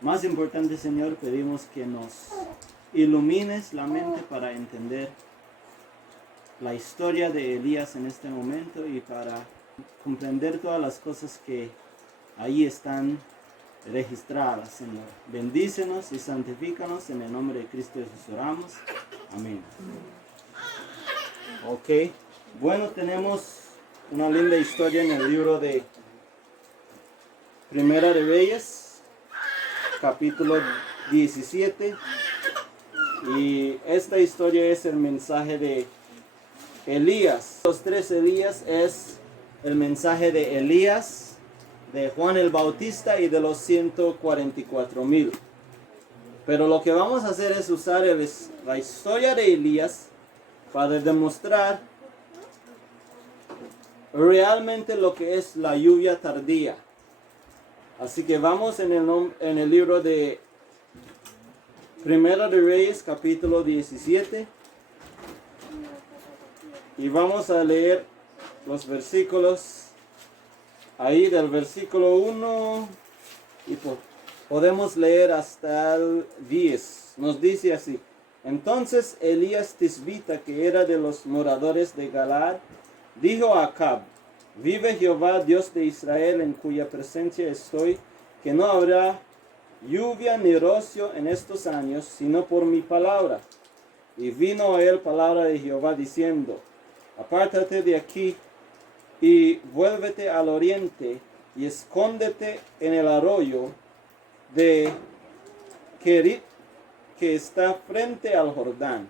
Más importante, Señor, pedimos que nos ilumines la mente para entender la historia de Elías en este momento y para comprender todas las cosas que ahí están registradas, Señor. Bendícenos y santifícanos en el nombre de Cristo Jesús oramos. Amén. Ok, bueno, tenemos una linda historia en el libro de Primera de Reyes, capítulo 17. Y esta historia es el mensaje de Elías. Los tres Elías es el mensaje de Elías, de Juan el Bautista y de los 144,000. Pero lo que vamos a hacer es usar la historia de Elías para demostrar realmente lo que es la lluvia tardía. Así que vamos en el libro de Primera de Reyes, capítulo 17. Y vamos a leer los versículos ahí del versículo 1 y podemos leer hasta el 10. Nos dice así: Entonces Elías Tisbita, que era de los moradores de Galaad, dijo a Acab: Vive Jehová, Dios de Israel, en cuya presencia estoy, que no habrá lluvia ni rocío en estos años, sino por mi palabra. Y vino a él palabra de Jehová diciendo: Apártate de aquí y vuélvete al oriente y escóndete en el arroyo de Kerit, que está frente al Jordán.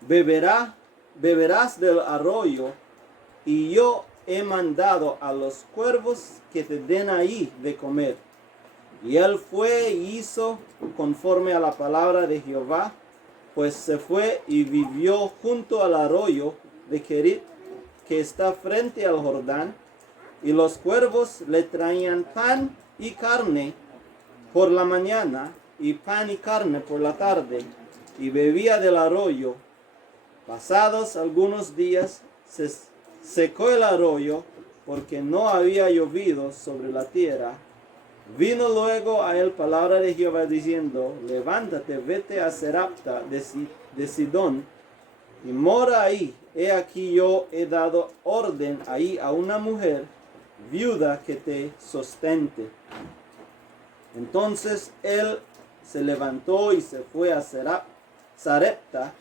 Beberás del arroyo, y yo he mandado a los cuervos que te den ahí de comer. Y él fue y hizo conforme a la palabra de Jehová, pues se fue y vivió junto al arroyo de Kerit, que está frente al Jordán, y los cuervos le traían pan y carne por la mañana, y pan y carne por la tarde, y bebía del arroyo. Pasados algunos días se secó el arroyo, porque no había llovido sobre la tierra. Vino luego a él palabra de Jehová diciendo: Levántate, vete a Sarepta de Sidón, y mora ahí. He aquí yo he dado orden ahí a una mujer viuda que te sustente. Entonces él se levantó y se fue a Sarepta,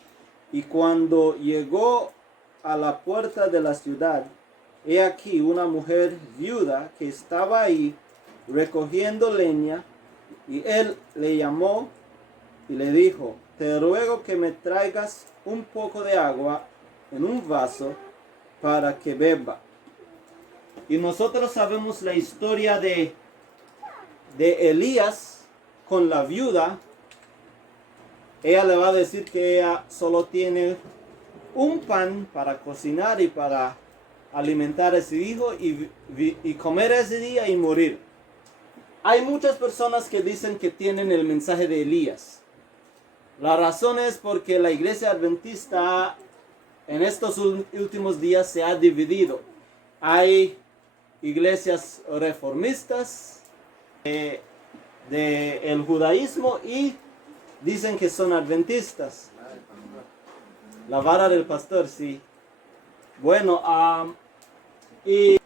y cuando llegó a la puerta de la ciudad, he aquí una mujer viuda que estaba ahí recogiendo leña, y él le llamó y le dijo: Te ruego que me traigas un poco de agua en un vaso para que beba. Y nosotros sabemos la historia de Elías con la viuda. Ella le va a decir que ella solo tiene un pan para cocinar y para alimentar a su hijo y comer ese día y morir. Hay muchas personas que dicen que tienen el mensaje de Elías. La razón es porque la iglesia adventista en estos últimos días se ha dividido. Hay iglesias reformistas del judaísmo y dicen que son adventistas. La vara del pastor, sí. Bueno, y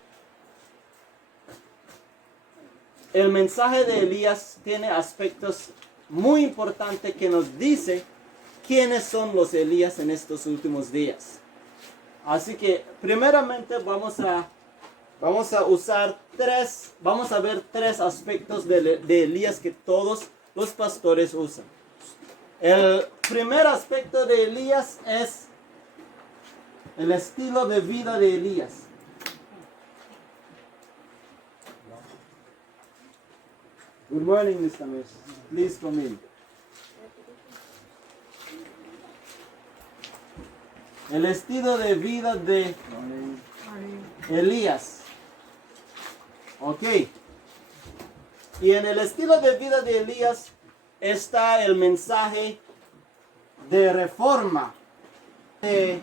el mensaje de Elías tiene aspectos muy importantes que nos dice quiénes son los Elías en estos últimos días. Así que primeramente vamos a ver tres aspectos de Elías que todos los pastores usan. El primer aspecto de Elías es el estilo de vida de Elías. Good morning, Mr. Miss. Please come in. El estilo de vida de Elías. Ok. Y en el estilo de vida de Elías está el mensaje de reforma, de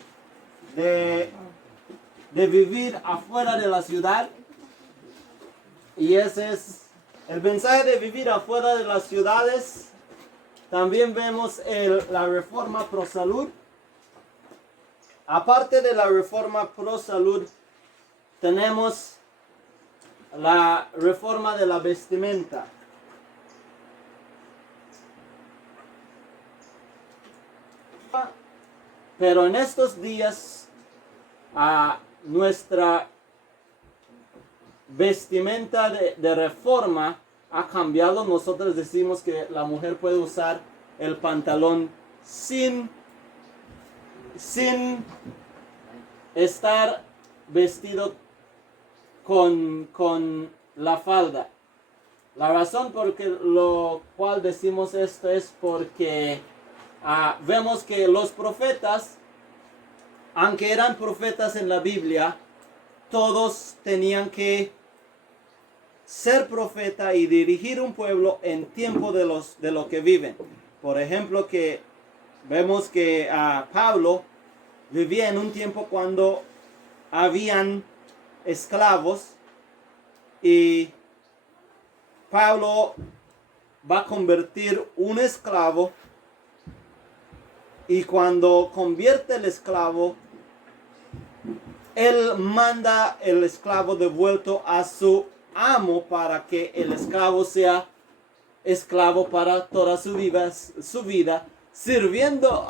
vivir afuera de la ciudad. Y ese es El mensaje de vivir afuera de las ciudades, también vemos la reforma pro salud. Aparte de la reforma pro salud, tenemos la reforma de la vestimenta. Pero en estos días, nuestra vestimenta de reforma ha cambiado. Nosotros decimos que la mujer puede usar el pantalón sin estar vestido con la falda. La razón por lo cual decimos esto es porque vemos que los profetas, aunque eran profetas en la Biblia, todos tenían que ser profeta y dirigir un pueblo en tiempo de lo que viven. Por ejemplo, que vemos que Pablo vivía en un tiempo cuando habían esclavos y Pablo va a convertir un esclavo, y cuando convierte el esclavo, él manda el esclavo devuelto a su amo para que el esclavo sea esclavo para toda su vida sirviendo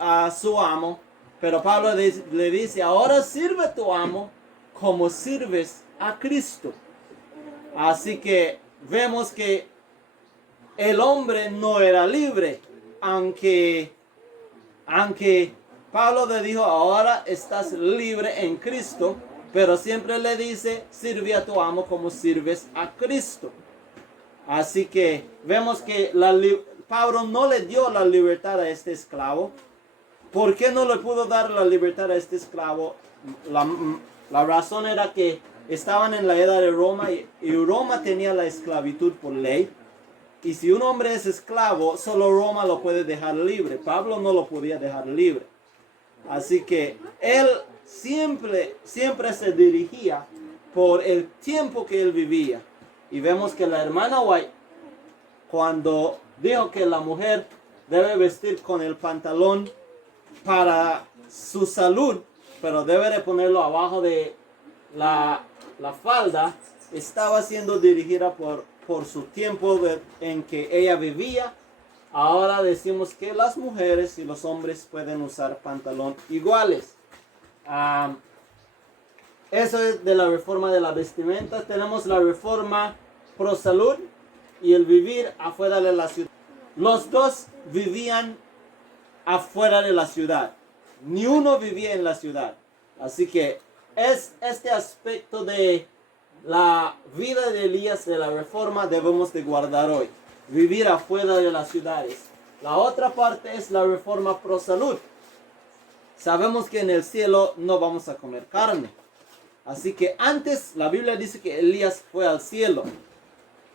a su amo. Pero Pablo le dice, ahora sirve a tu amo como sirves a Cristo. Así que vemos que el hombre no era libre, aunque Pablo le dijo, ahora estás libre en Cristo, pero siempre le dice, sirve a tu amo como sirves a Cristo. Así que vemos que Pablo no le dio la libertad a este esclavo. ¿Por qué no le pudo dar la libertad a este esclavo? La razón era que estaban en la edad de Roma y Roma tenía la esclavitud por ley. Y si un hombre es esclavo, solo Roma lo puede dejar libre. Pablo no lo podía dejar libre. Así que él siempre se dirigía por el tiempo que él vivía. Y vemos que la hermana White, cuando dijo que la mujer debe vestir con el pantalón para su salud, pero debe de ponerlo abajo de la falda, estaba siendo dirigida por su tiempo en que ella vivía. Ahora decimos que las mujeres y los hombres pueden usar pantalón iguales. Eso es de la reforma de la vestimenta. Tenemos la reforma pro salud y el vivir afuera de la ciudad. Los dos vivían afuera de la ciudad. Ni uno vivía en la ciudad. Así que es este aspecto de la vida de Elías, de la reforma, debemos de guardar hoy. Vivir afuera de las ciudades. La otra parte es la reforma pro salud. Sabemos que en el cielo no vamos a comer carne. Así que antes la Biblia dice que Elías fue al cielo,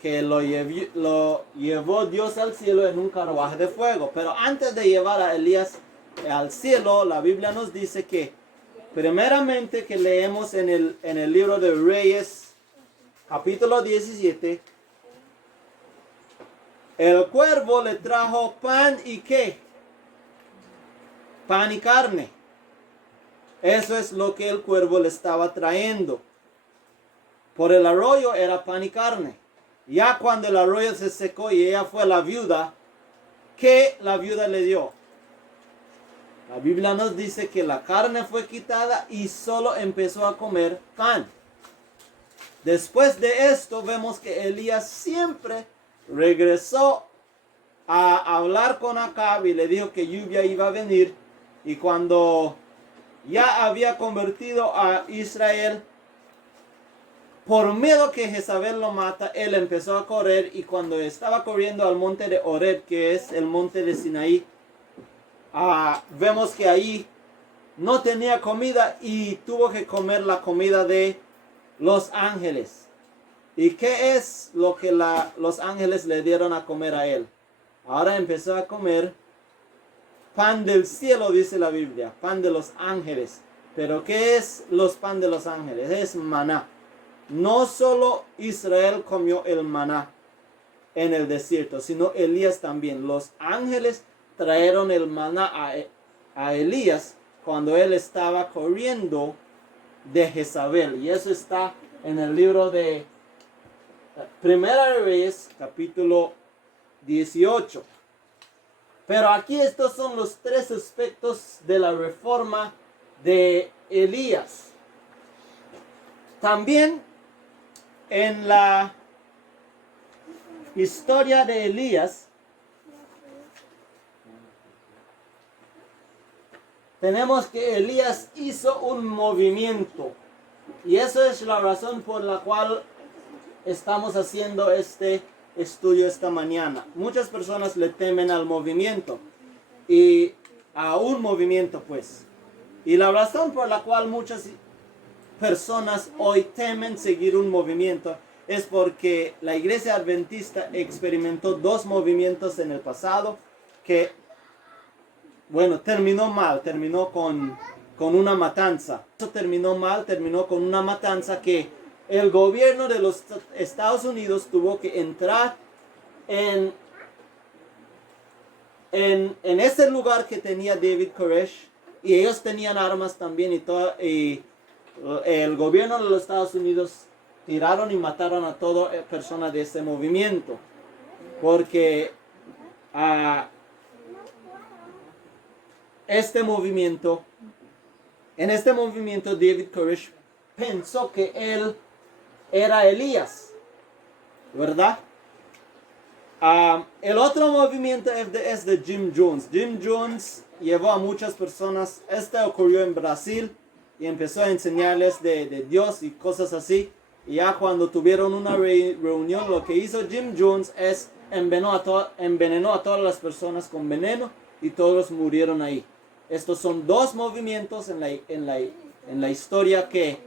que lo llevó Dios al cielo en un carruaje de fuego. Pero antes de llevar a Elías al cielo, la Biblia nos dice que primeramente, que leemos en el libro de Reyes, capítulo 17, el cuervo le trajo pan y ¿qué? Pan y carne. Eso es lo que el cuervo le estaba trayendo. Por el arroyo era pan y carne. Ya cuando el arroyo se secó y ella fue la viuda, ¿qué la viuda le dio? La Biblia nos dice que la carne fue quitada y solo empezó a comer pan. Después de esto vemos que Elías siempre regresó a hablar con Acab y le dijo que lluvia iba a venir. Y cuando ya había convertido a Israel, por miedo que Jezabel lo mata, él empezó a correr, y cuando estaba corriendo al monte de Horeb, que es el monte de Sinaí, vemos que ahí no tenía comida y tuvo que comer la comida de los ángeles. ¿Y qué es lo que los ángeles le dieron a comer a él? Ahora empezó a comer pan del cielo, dice la Biblia, pan de los ángeles. Pero ¿qué es los pan de los ángeles? Es maná. No solo Israel comió el maná, en el desierto, sino Elías también. Los ángeles trajeron el maná a Elías cuando él estaba corriendo de Jezabel. Y eso está en el libro de Primera de Reyes, capítulo 18. Pero aquí estos son los tres aspectos de la reforma de Elías. También en la historia de Elías tenemos que Elías hizo un movimiento. Y eso es la razón por la cual estamos haciendo este estudio esta mañana. Muchas personas le temen al movimiento. Y a un movimiento pues. Y la razón por la cual muchas personas hoy temen seguir un movimiento es porque la iglesia adventista experimentó dos movimientos en el pasado que, bueno, terminó mal, terminó con una matanza. Eso terminó mal, terminó con una matanza que el gobierno de los Estados Unidos tuvo que entrar en ese lugar que tenía David Koresh, y ellos tenían armas también, y el gobierno de los Estados Unidos tiraron y mataron a toda persona de ese movimiento, porque en este movimiento David Koresh pensó que él era Elías, ¿verdad? El otro movimiento es de Jim Jones. Jim Jones llevó a muchas personas. Este ocurrió en Brasil y empezó a enseñarles de Dios y cosas así. Y ya cuando tuvieron una reunión, lo que hizo Jim Jones es envenenó a todas las personas con veneno y todos murieron ahí. Estos son dos movimientos en la historia que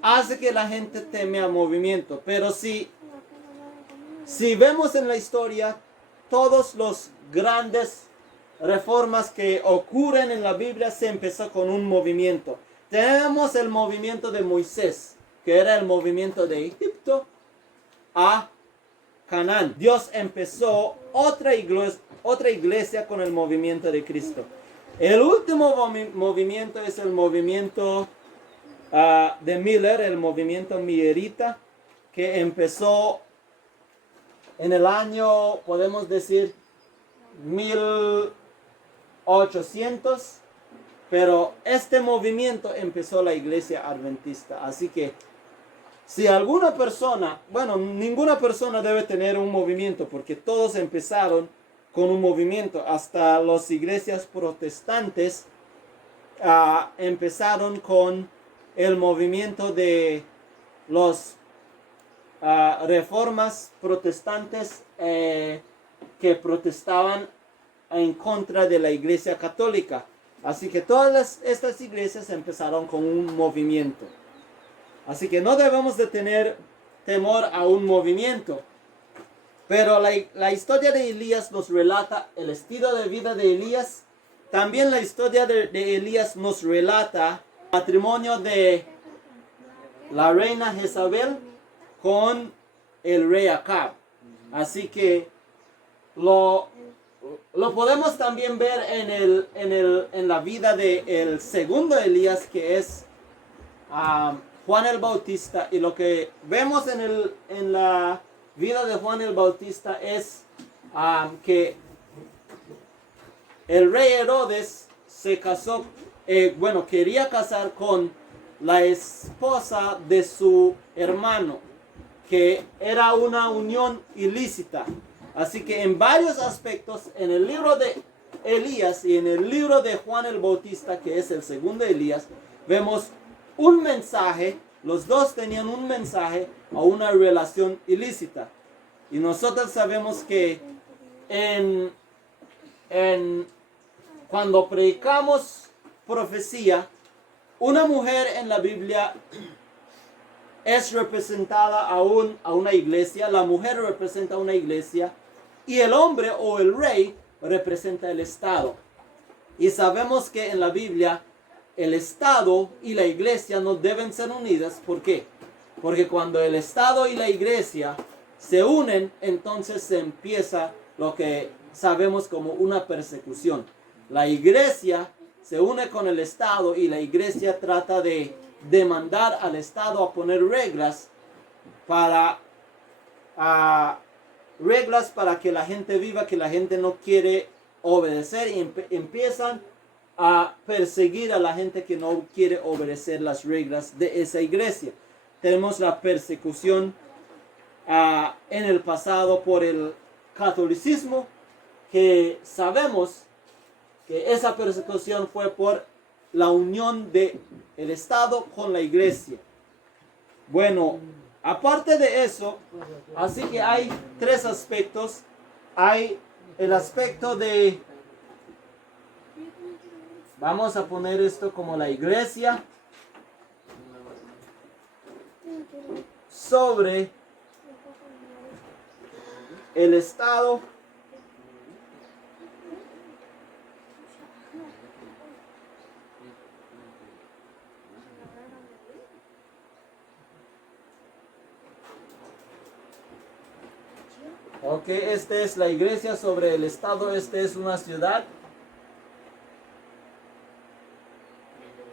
hace que la gente teme al movimiento. Pero si vemos en la historia, todos los grandes reformas que ocurren en la Biblia se empezó con un movimiento. Tenemos el movimiento de Moisés, que era el movimiento de Egipto a Canaán. Dios empezó otra iglesia con el movimiento de Cristo. El último movimiento es el movimiento de Miller, el movimiento millerita, que empezó en el año, podemos decir, 1800, pero este movimiento empezó la iglesia adventista. Así que si alguna persona, bueno, ninguna persona debe tener un movimiento, porque todos empezaron con un movimiento. Hasta las iglesias protestantes empezaron con el movimiento de los reformas protestantes que protestaban en contra de la iglesia católica. Así que todas estas iglesias empezaron con un movimiento. Así que no debemos de tener temor a un movimiento. Pero la historia de Elías nos relata el estilo de vida de Elías. También la historia de Elías nos relata el matrimonio de la reina Jezabel con el rey Acab. Así que lo podemos también ver en la vida del segundo Elías, que es Juan el Bautista. Y lo que vemos en la vida de Juan el Bautista es que el rey Herodes se casó, quería casar con la esposa de su hermano, que era una unión ilícita. Así que en varios aspectos, en el libro de Elías y en el libro de Juan el Bautista, que es el segundo Elías, vemos un mensaje. Los dos tenían un mensaje a una relación ilícita. Y nosotros sabemos que cuando predicamos profecía, una mujer en la Biblia es representada a una iglesia. La mujer representa a una iglesia y el hombre o el rey representa el Estado. Y sabemos que en la Biblia el Estado y la iglesia no deben ser unidas. ¿Por qué? Porque cuando el Estado y la iglesia se unen, entonces se empieza lo que sabemos como una persecución. La iglesia se une con el Estado y la iglesia trata de demandar al Estado a poner reglas para que la gente viva, que la gente no quiere obedecer, y empiezan a perseguir a la gente que no quiere obedecer las reglas de esa iglesia. Tenemos la persecución en el pasado por el catolicismo, que sabemos que esa persecución fue por la unión del Estado con la iglesia. Bueno, aparte de eso, así que hay tres aspectos. Hay el aspecto de, vamos a poner esto como la iglesia sobre el Estado. Ok, esta es la iglesia sobre el Estado. Esta es una ciudad.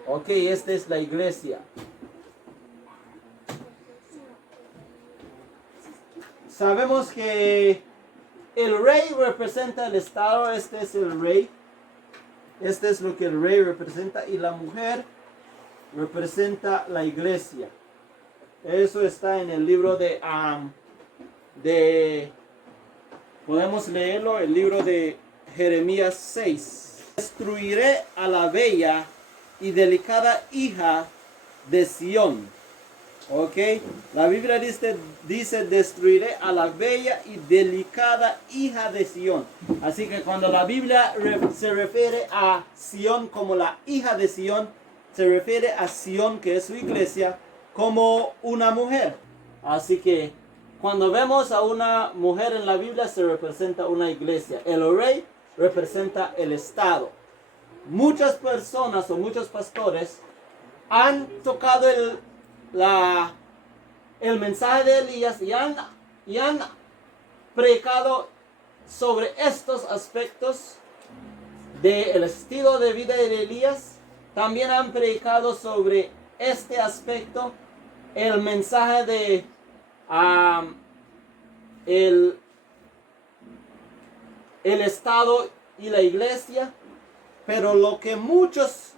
Ok, esta es la iglesia. Sabemos que el rey representa el Estado. Este es el rey. Este es lo que el rey representa. Y la mujer representa la iglesia. Eso está en el libro de podemos leerlo, el libro de Jeremías 6. Destruiré a la bella y delicada hija de Sión. Ok, la Biblia dice destruiré a la bella y delicada hija de Sión. Así que cuando la Biblia se refiere a Sión como la hija de Sión, se refiere a Sión, que es su iglesia, como una mujer. Así que cuando vemos a una mujer en la Biblia, se representa una iglesia. El rey representa el Estado. Muchas personas o muchos pastores han tocado el mensaje de Elías y han predicado sobre estos aspectos del estilo de vida de Elías. También han predicado sobre este aspecto, el mensaje de el Estado y la iglesia. Pero lo que muchos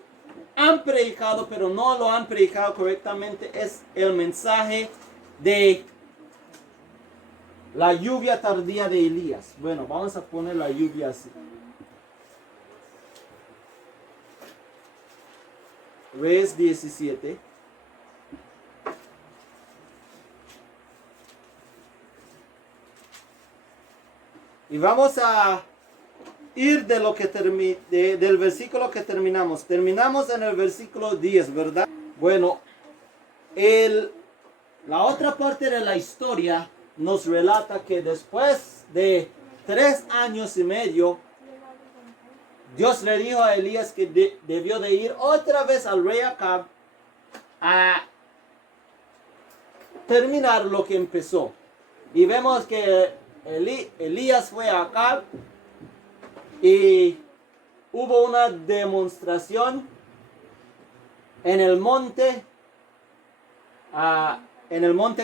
han predicado, pero no lo han predicado correctamente, es el mensaje de la lluvia tardía de Elías. Bueno, vamos a poner la lluvia así. Reyes 17. Y vamos a ir de lo que del versículo que terminamos. Terminamos en el versículo 10, ¿verdad? Bueno, la otra parte de la historia nos relata que después de 3 años y medio, Dios le dijo a Elías que debió de ir otra vez al rey Acab a terminar lo que empezó. Y vemos que Elías fue a Acab y hubo una demostración en el monte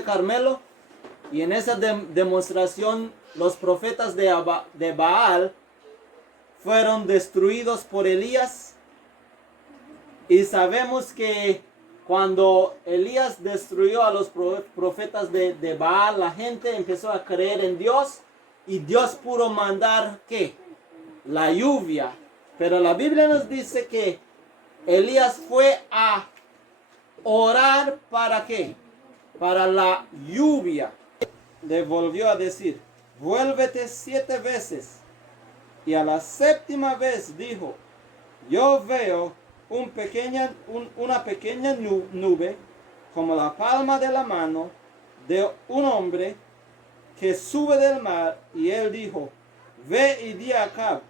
Carmelo, y en esa demostración los profetas de Baal fueron destruidos por Elías. Y sabemos que cuando Elías destruyó a los profetas de Baal, la gente empezó a creer en Dios, y Dios pudo mandar ¿qué? La lluvia. Pero la Biblia nos dice que Elías fue a orar ¿para qué? Para la lluvia. Le volvió a decir: vuélvete 7 veces. Y a la 7ª vez dijo: yo veo una pequeña nube como la palma de la mano de un hombre que sube del mar. Y él dijo: ve y di a Acab: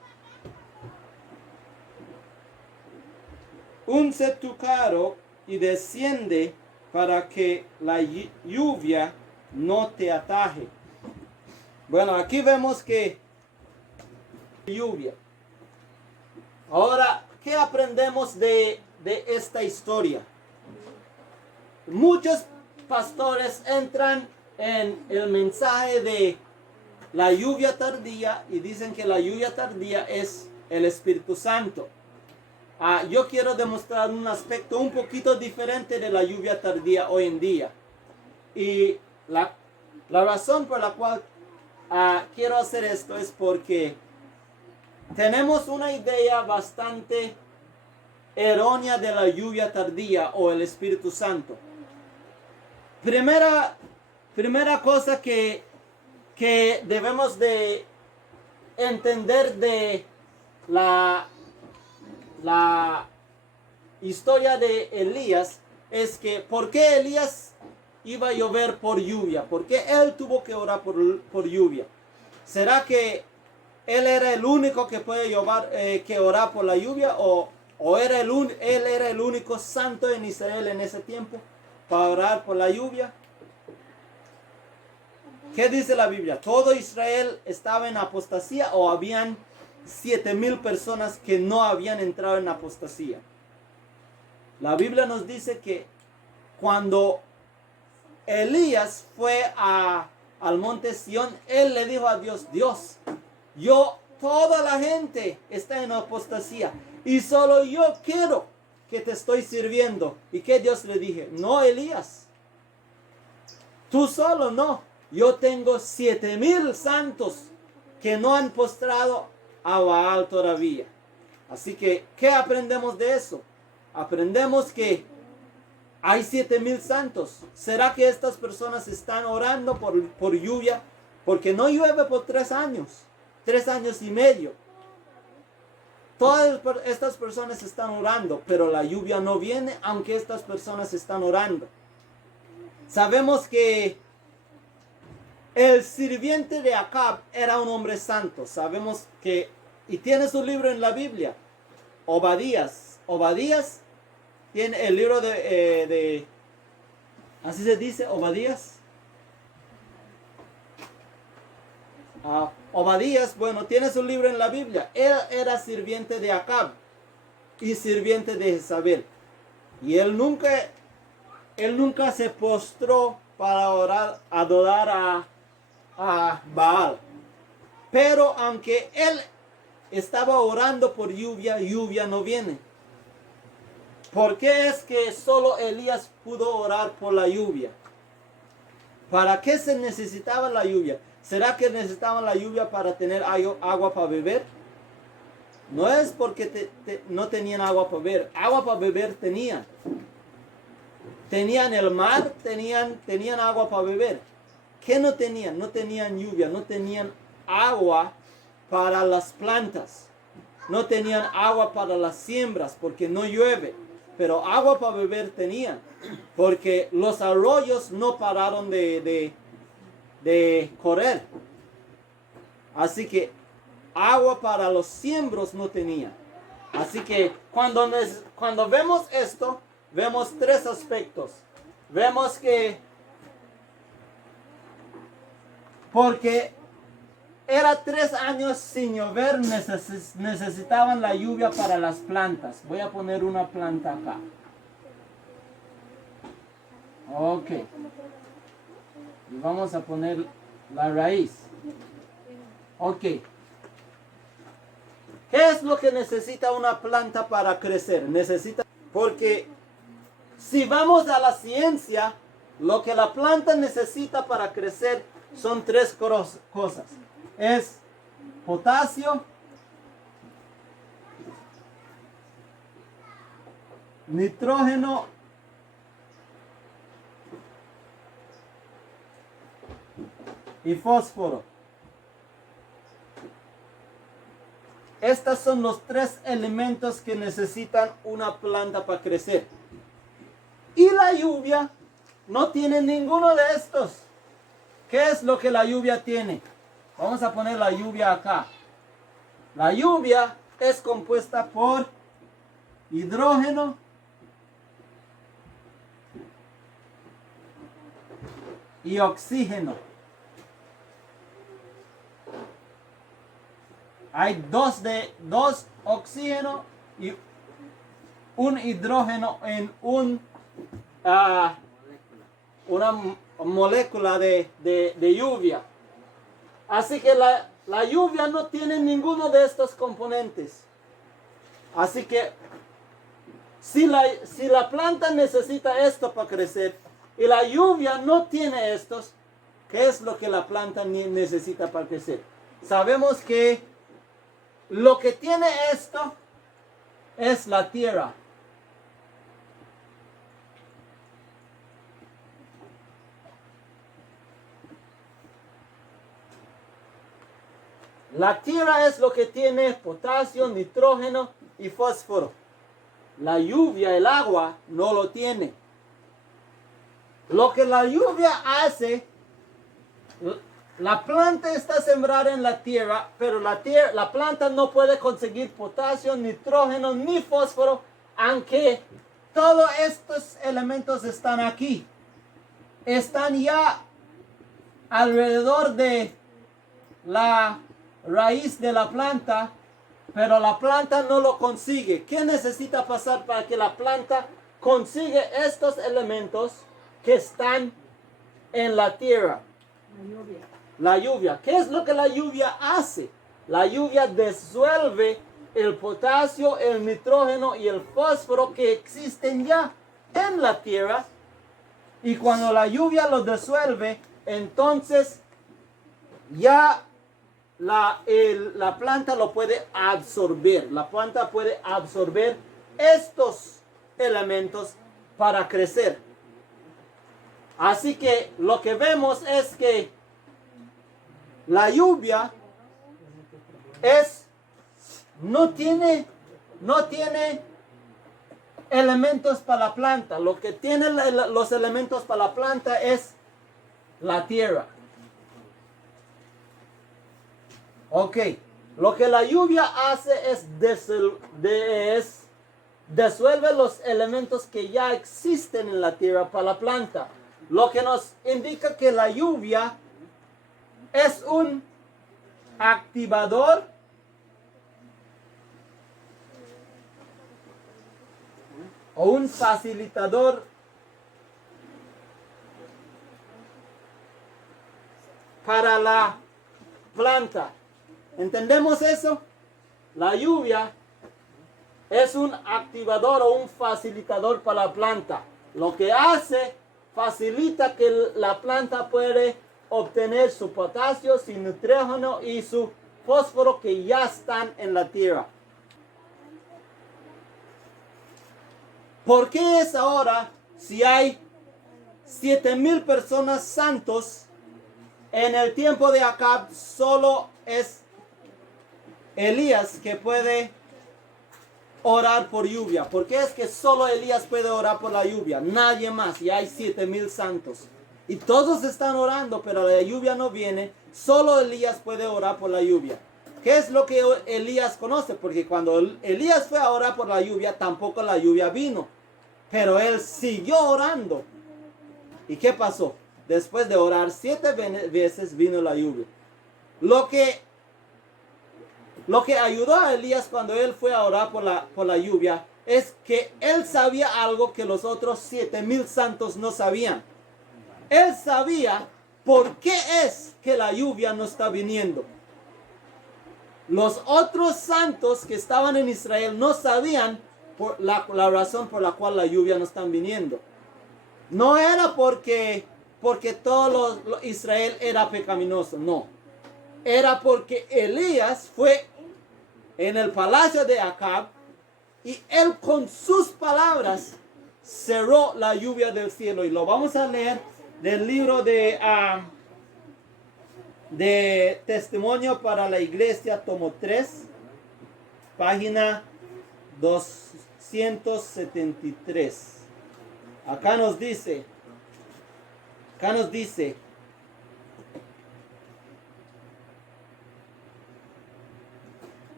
unce tu carro y desciende para que la lluvia no te ataje. Bueno, aquí vemos que lluvia. Ahora, ¿qué aprendemos de esta historia? Muchos pastores entran en el mensaje de la lluvia tardía y dicen que la lluvia tardía es el Espíritu Santo. Yo quiero demostrar un aspecto un poquito diferente de la lluvia tardía hoy en día. Y la razón por la cual quiero hacer esto es porque tenemos una idea bastante errónea de la lluvia tardía o el Espíritu Santo. Primera cosa que debemos de entender de la historia de Elías es que ¿por qué Elías iba a llover por lluvia? ¿Por qué él tuvo que orar por lluvia? ¿Será que él era el único que puede que orar por la lluvia o él era el único santo en Israel en ese tiempo para orar por la lluvia? ¿Qué dice la Biblia? ¿Todo Israel estaba en apostasía o habían 7,000 personas que no habían entrado en apostasía? La Biblia nos dice que cuando Elías fue al monte Sión, él le dijo a Dios, Dios, toda la gente está en apostasía y solo yo quiero que te estoy sirviendo. ¿Y qué Dios le dije? No, Elías, tú solo no. Yo tengo 7,000 santos que no han postrado a Baal todavía. Así que, ¿qué aprendemos de eso? Aprendemos que hay 7,000 santos. ¿Será que estas personas están orando por lluvia? Porque no llueve por 3 años, 3 años y medio. Todas estas personas están orando, pero la lluvia no viene aunque estas personas están orando. Sabemos que el sirviente de Acab era un hombre santo. Sabemos que, y tiene su libro en la Biblia, Obadías. Obadías tiene el libro así se dice, Obadías. Obadías, bueno, tiene su libro en la Biblia. Él era sirviente de Acab y sirviente de Jezabel. Y él nunca se postró para adorar a Baal. Pero aunque él estaba orando por lluvia, lluvia no viene. ¿Por qué es que solo Elías pudo orar por la lluvia? ¿Para qué se necesitaba la lluvia? ¿Será que necesitaban la lluvia para tener agua para beber? No es porque no tenían agua para beber. Agua para beber tenían. Tenían el mar, tenían agua para beber. ¿Qué no tenían? No tenían lluvia, no tenían agua para las plantas. No tenían agua para las siembras porque no llueve. Pero agua para beber tenían. Porque los arroyos no pararon de correr. Así que agua para los siembros no tenían. Así que cuando vemos esto, vemos 3 aspectos. Vemos que porque era 3 años sin llover, necesitaban la lluvia para las plantas. Voy a poner una planta acá. Ok. Y vamos a poner la raíz. Ok. ¿Qué es lo que necesita una planta para crecer? Porque si vamos a la ciencia, lo que la planta necesita para crecer son 3 cosas. Es potasio, nitrógeno y fósforo. Estos son los 3 elementos que necesitan una planta para crecer. Y la lluvia no tiene ninguno de estos. ¿Qué es lo que la lluvia tiene? Vamos a poner la lluvia acá. La lluvia es compuesta por hidrógeno y oxígeno. hay dos oxígeno y un hidrógeno en una molécula de lluvia. Así que la lluvia no tiene ninguno de estos componentes. Así que si la planta necesita esto para crecer y la lluvia no tiene estos, ¿qué es lo que la planta necesita para crecer? Sabemos que lo que tiene esto es la tierra. La tierra es lo que tiene potasio, nitrógeno y fósforo. La lluvia, el agua, no lo tiene. Lo que la lluvia hace, la planta está sembrada en la tierra, pero la planta no puede conseguir potasio, nitrógeno ni fósforo, aunque todos estos elementos están aquí. Están ya alrededor de la raíz de la planta, pero la planta no lo consigue. ¿Qué necesita pasar para que la planta consiga estos elementos que están en la tierra? La lluvia. ¿Qué es lo que la lluvia hace? La lluvia disuelve el potasio, el nitrógeno y el fósforo que existen ya en la tierra. Y cuando la lluvia lo disuelve, entonces ya la planta lo puede absorber. La planta puede absorber estos elementos para crecer. Así que lo que vemos es que la lluvia no tiene elementos para la planta. Lo que tiene los elementos para la planta es la tierra. Ok, lo que la lluvia hace es disuelve los elementos que ya existen en la tierra para la planta. Lo que nos indica que la lluvia es un activador o un facilitador para la planta. ¿Entendemos eso? La lluvia es un activador o un facilitador para la planta. Lo que hace, facilita que la planta puede obtener su potasio, su nitrógeno y su fósforo que ya están en la tierra. ¿Por qué es ahora, si hay 7,000 personas santos, en el tiempo de Acab solo es Elías que puede orar por lluvia? ¿Por qué es que solo Elías puede orar por la lluvia? Nadie más, y hay 7,000 santos. Y todos están orando, pero la lluvia no viene. Solo Elías puede orar por la lluvia. ¿Qué es lo que Elías conoce? Porque cuando Elías fue a orar por la lluvia, tampoco la lluvia vino. Pero él siguió orando. ¿Y qué pasó? Después de orar 7 veces vino la lluvia. Lo que ayudó a Elías cuando él fue a orar por la lluvia es que él sabía algo que los otros 7,000 santos no sabían. Él sabía por qué es que la lluvia no está viniendo. Los otros santos que estaban en Israel no sabían por la razón por la cual la lluvia no está viniendo. No era porque todo Israel era pecaminoso, no. Era porque Elías fue en el palacio de Acab y él con sus palabras cerró la lluvia del cielo. Y lo vamos a leer del libro de Testimonio para la Iglesia, tomo 3, página 273. Acá nos dice,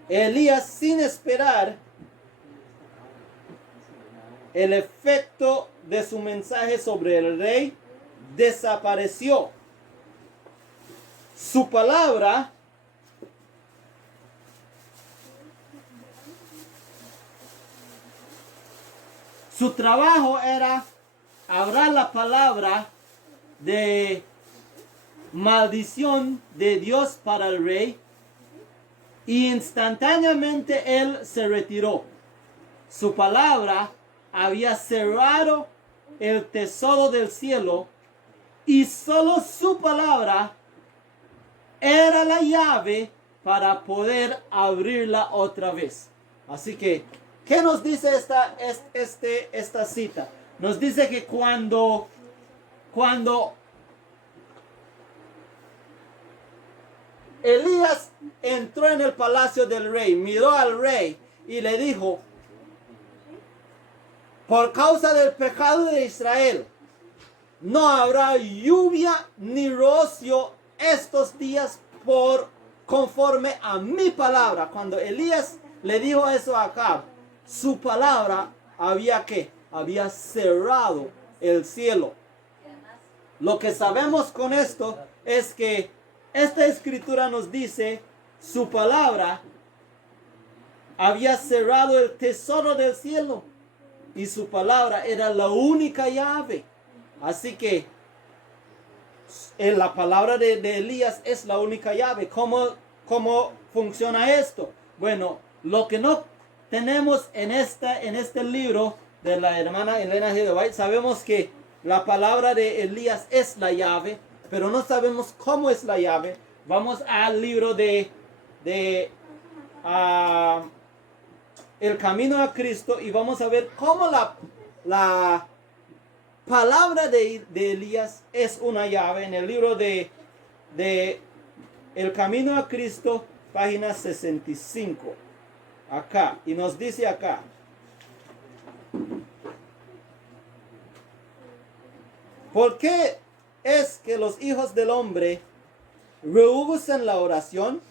Elías, sin esperar el efecto de su mensaje sobre el rey, desapareció. Su palabra Su trabajo era hablar la palabra de maldición de Dios para el rey, y instantáneamente él se retiró. Su palabra había cerrado el tesoro del cielo, y solo su palabra era la llave para poder abrirla otra vez. Así que, ¿qué nos dice esta cita? Nos dice que cuando Elías entró en el palacio del rey, miró al rey y le dijo: por causa del pecado de Israel, no habrá lluvia ni rocío estos días conforme a mi palabra. Cuando Elías le dijo eso a Acab, su palabra había cerrado el cielo. Lo que sabemos con esto es que esta escritura nos dice: su palabra había cerrado el tesoro del cielo, y su palabra era la única llave. Así que en la palabra de Elías es la única llave. ¿Cómo funciona esto? Bueno, lo que no tenemos en este libro de la hermana Elena G. de White, sabemos que la palabra de Elías es la llave, pero no sabemos cómo es la llave. Vamos al libro de El Camino a Cristo, y vamos a ver cómo la palabra de Elías es una llave. En el libro de El Camino a Cristo, página 65, acá, y nos dice acá: ¿por qué es que los hijos del hombre rehusan la oración,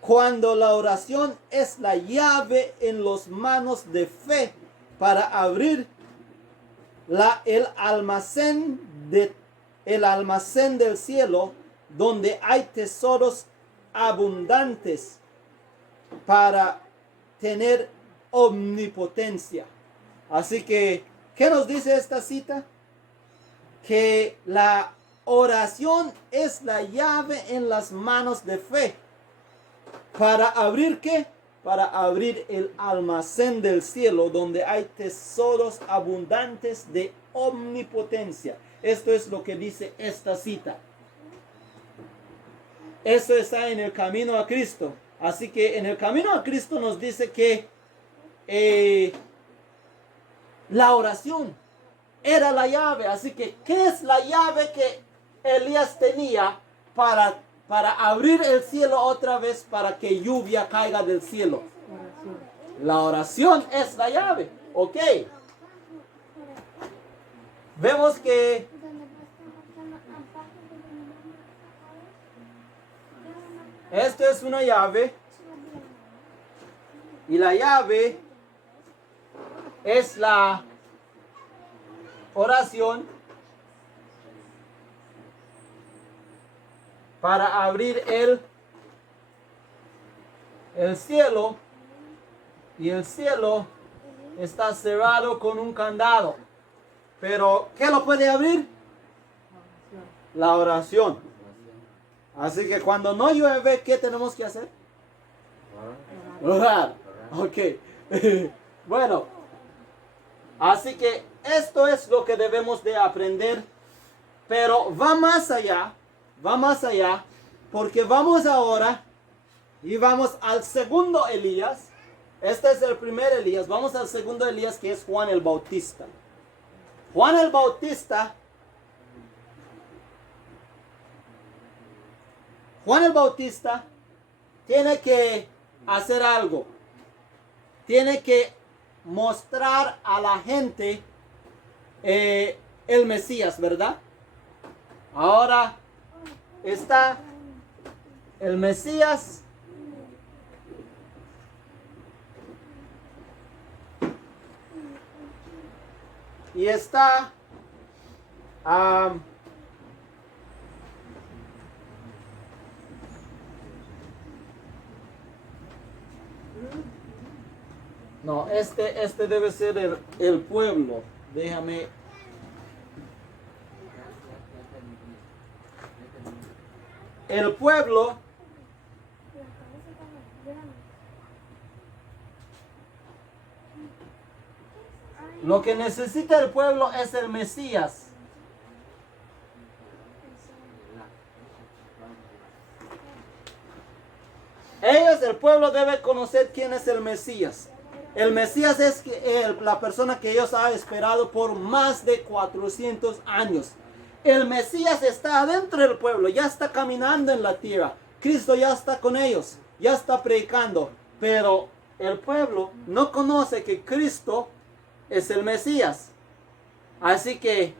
cuando la oración es la llave en las manos de fe para abrir el almacén del cielo, donde hay tesoros abundantes para tener omnipotencia? Así que, ¿qué nos dice esta cita? Que la oración es la llave en las manos de fe. ¿Para abrir qué? Para abrir el almacén del cielo, donde hay tesoros abundantes de omnipotencia. Esto es lo que dice esta cita. Eso está en El Camino a Cristo. Así que en El Camino a Cristo nos dice que la oración era la llave. Así que, ¿qué es la llave que Elías tenía para abrir el cielo otra vez, para que lluvia caiga del cielo? La oración es la llave. Ok. Vemos que esto es una llave, y la llave es la oración para abrir el cielo, y el cielo está cerrado con un candado. Pero ¿qué lo puede abrir? La oración. Así que cuando no llueve, ¿qué tenemos que hacer? Orar. Ok. Bueno, así que esto es lo que debemos de aprender, pero va más allá, porque vamos ahora y vamos al segundo Elías. Este es el primer Elías. Vamos al segundo Elías, que es Juan el Bautista. Juan el Bautista tiene que hacer algo. Tiene que mostrar a la gente el Mesías, ¿verdad? Ahora está el Mesías, y está No, este debe ser el pueblo. Déjame. El pueblo. Lo que necesita el pueblo es el Mesías. Ellos, el pueblo, debe conocer quién es el Mesías. El Mesías es la persona que ellos han esperado por más de 400 años. El Mesías está adentro del pueblo, ya está caminando en la tierra. Cristo ya está con ellos, ya está predicando. Pero el pueblo no conoce que Cristo es el Mesías. Así que,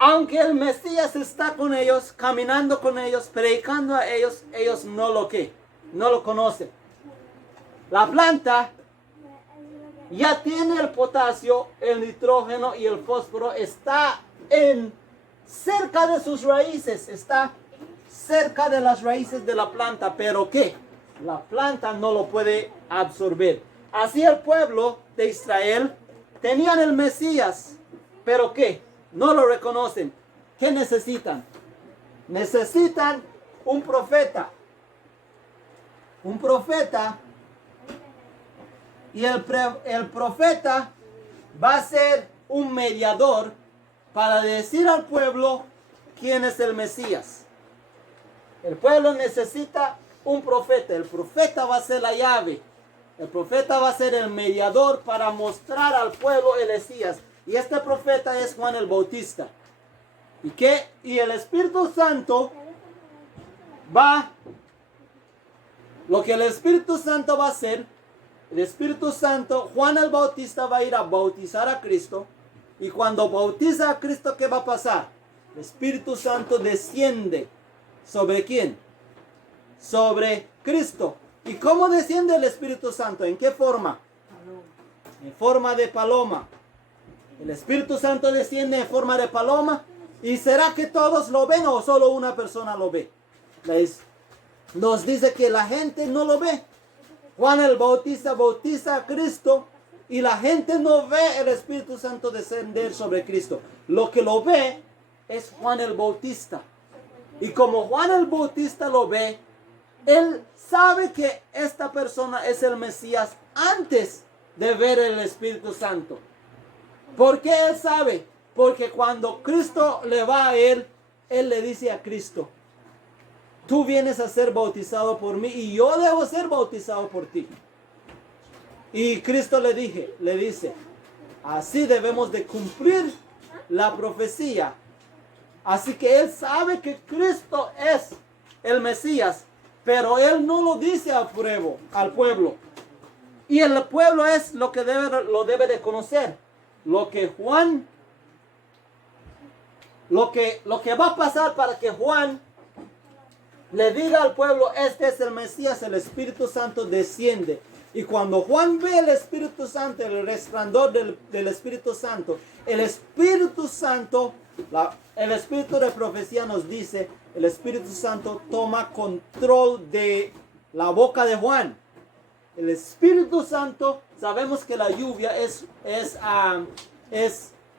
aunque el Mesías está con ellos, caminando con ellos, predicando a ellos, ellos no lo conocen. La planta ya tiene el potasio, el nitrógeno y el fósforo, está cerca de sus raíces, está cerca de las raíces de la planta, pero ¿qué? La planta no lo puede absorber. Así el pueblo de Israel tenían el Mesías, pero ¿qué? No lo reconocen. ¿Qué necesitan? Necesitan un profeta. Un profeta. Y el profeta va a ser un mediador para decir al pueblo quién es el Mesías. El pueblo necesita un profeta. El profeta va a ser la llave. El profeta va a ser el mediador para mostrar al pueblo el Mesías. Y este profeta es Juan el Bautista. Y el Espíritu Santo lo que el Espíritu Santo va a hacer, el Espíritu Santo, Juan el Bautista va a ir a bautizar a Cristo. Y cuando bautiza a Cristo, ¿qué va a pasar? El Espíritu Santo desciende. ¿Sobre quién? Sobre Cristo. ¿Y cómo desciende el Espíritu Santo? ¿En qué forma? En forma de paloma. El Espíritu Santo desciende en forma de paloma. ¿Y será que todos lo ven o solo una persona lo ve? Nos dice que la gente no lo ve. Juan el Bautista bautiza a Cristo y la gente no ve el Espíritu Santo descender sobre Cristo. Lo que lo ve es Juan el Bautista. Y como Juan el Bautista lo ve, él sabe que esta persona es el Mesías antes de ver el Espíritu Santo. ¿Por qué él sabe? Porque cuando Cristo le va a él le dice a Cristo: tú vienes a ser bautizado por mí y yo debo ser bautizado por ti. Y Cristo le dice, así debemos de cumplir la profecía. Así que él sabe que Cristo es el Mesías, pero él no lo dice al pueblo. Y el pueblo es lo que lo debe de conocer. Lo que va a pasar para que Juan le diga al pueblo: este es el Mesías, el Espíritu Santo desciende. Y cuando Juan ve el Espíritu Santo, el resplandor del Espíritu Santo, el Espíritu de profecía nos dice, el Espíritu Santo toma control de la boca de Juan. El Espíritu Santo, sabemos que la lluvia es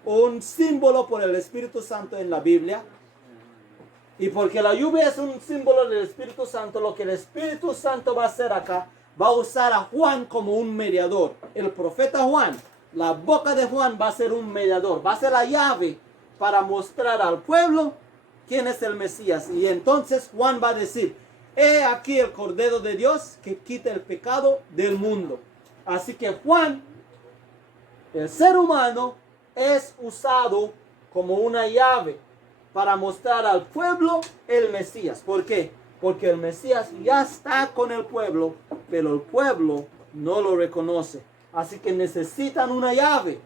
un símbolo por el Espíritu Santo en la Biblia. Y porque la lluvia es un símbolo del Espíritu Santo, lo que el Espíritu Santo va a hacer acá, va a usar a Juan como un mediador. El profeta Juan, la boca de Juan va a ser un mediador, va a ser la llave para mostrar al pueblo quién es el Mesías. Y entonces Juan va a decir: he aquí el Cordero de Dios que quita el pecado del mundo. Así que Juan, el ser humano, es usado como una llave para mostrar al pueblo el Mesías. ¿Por qué? Porque el Mesías ya está con el pueblo, pero el pueblo no lo reconoce. Así que necesitan una llave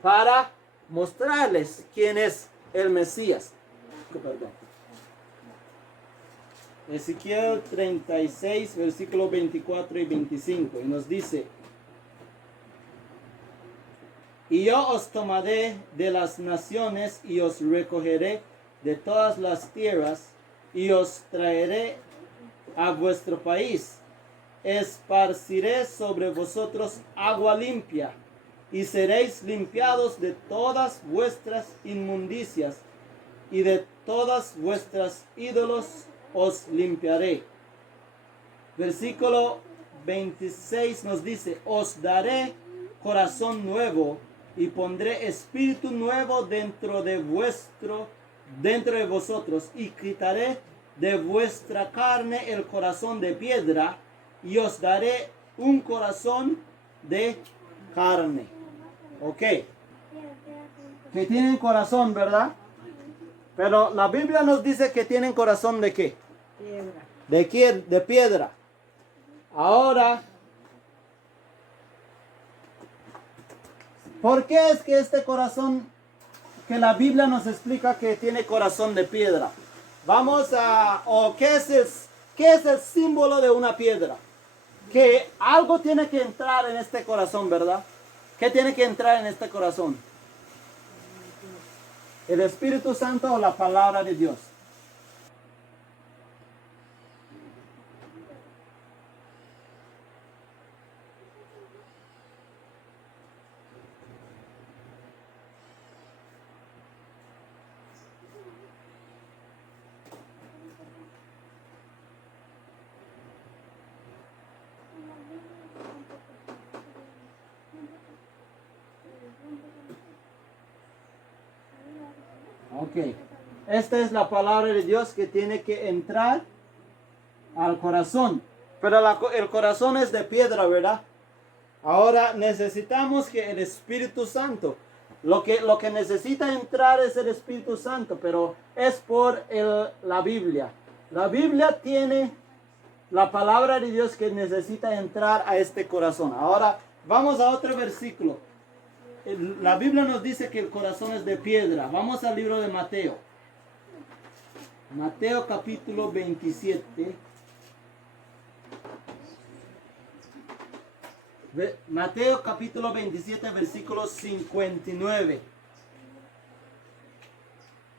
para mostrarles quién es el Mesías. Perdón. Ezequiel 36, versículos 24 y 25. Y nos dice: y yo os tomaré de las naciones y os recogeré de todas las tierras y os traeré a vuestro país. esparciré sobre vosotros agua limpia, y seréis limpiados de todas vuestras inmundicias, y de todas vuestras ídolos os limpiaré. Versículo 26 nos dice, os daré corazón nuevo y pondré espíritu nuevo dentro de vosotros, y quitaré de vuestra carne el corazón de piedra y os daré un corazón de carne. Ok. Que tienen corazón, ¿verdad? Pero la Biblia nos dice que tienen corazón ¿de qué? Piedra. De piedra. Ahora, ¿por qué es que este corazón, que la Biblia nos explica que tiene corazón de piedra? ¿Qué es el símbolo de una piedra? Que algo tiene que entrar en este corazón, ¿verdad? ¿Qué tiene que entrar en este corazón? ¿El Espíritu Santo o la palabra de Dios? Ok. Esta es la palabra de Dios que tiene que entrar al corazón. Pero el corazón es de piedra, ¿verdad? Ahora necesitamos que el Espíritu Santo, lo que necesita entrar es el Espíritu Santo, pero es por la Biblia. La Biblia tiene la palabra de Dios que necesita entrar a este corazón. Ahora vamos a otro versículo. La Biblia nos dice que el corazón es de piedra. Vamos al libro de Mateo. Mateo capítulo 27. Mateo capítulo 27, versículo 59.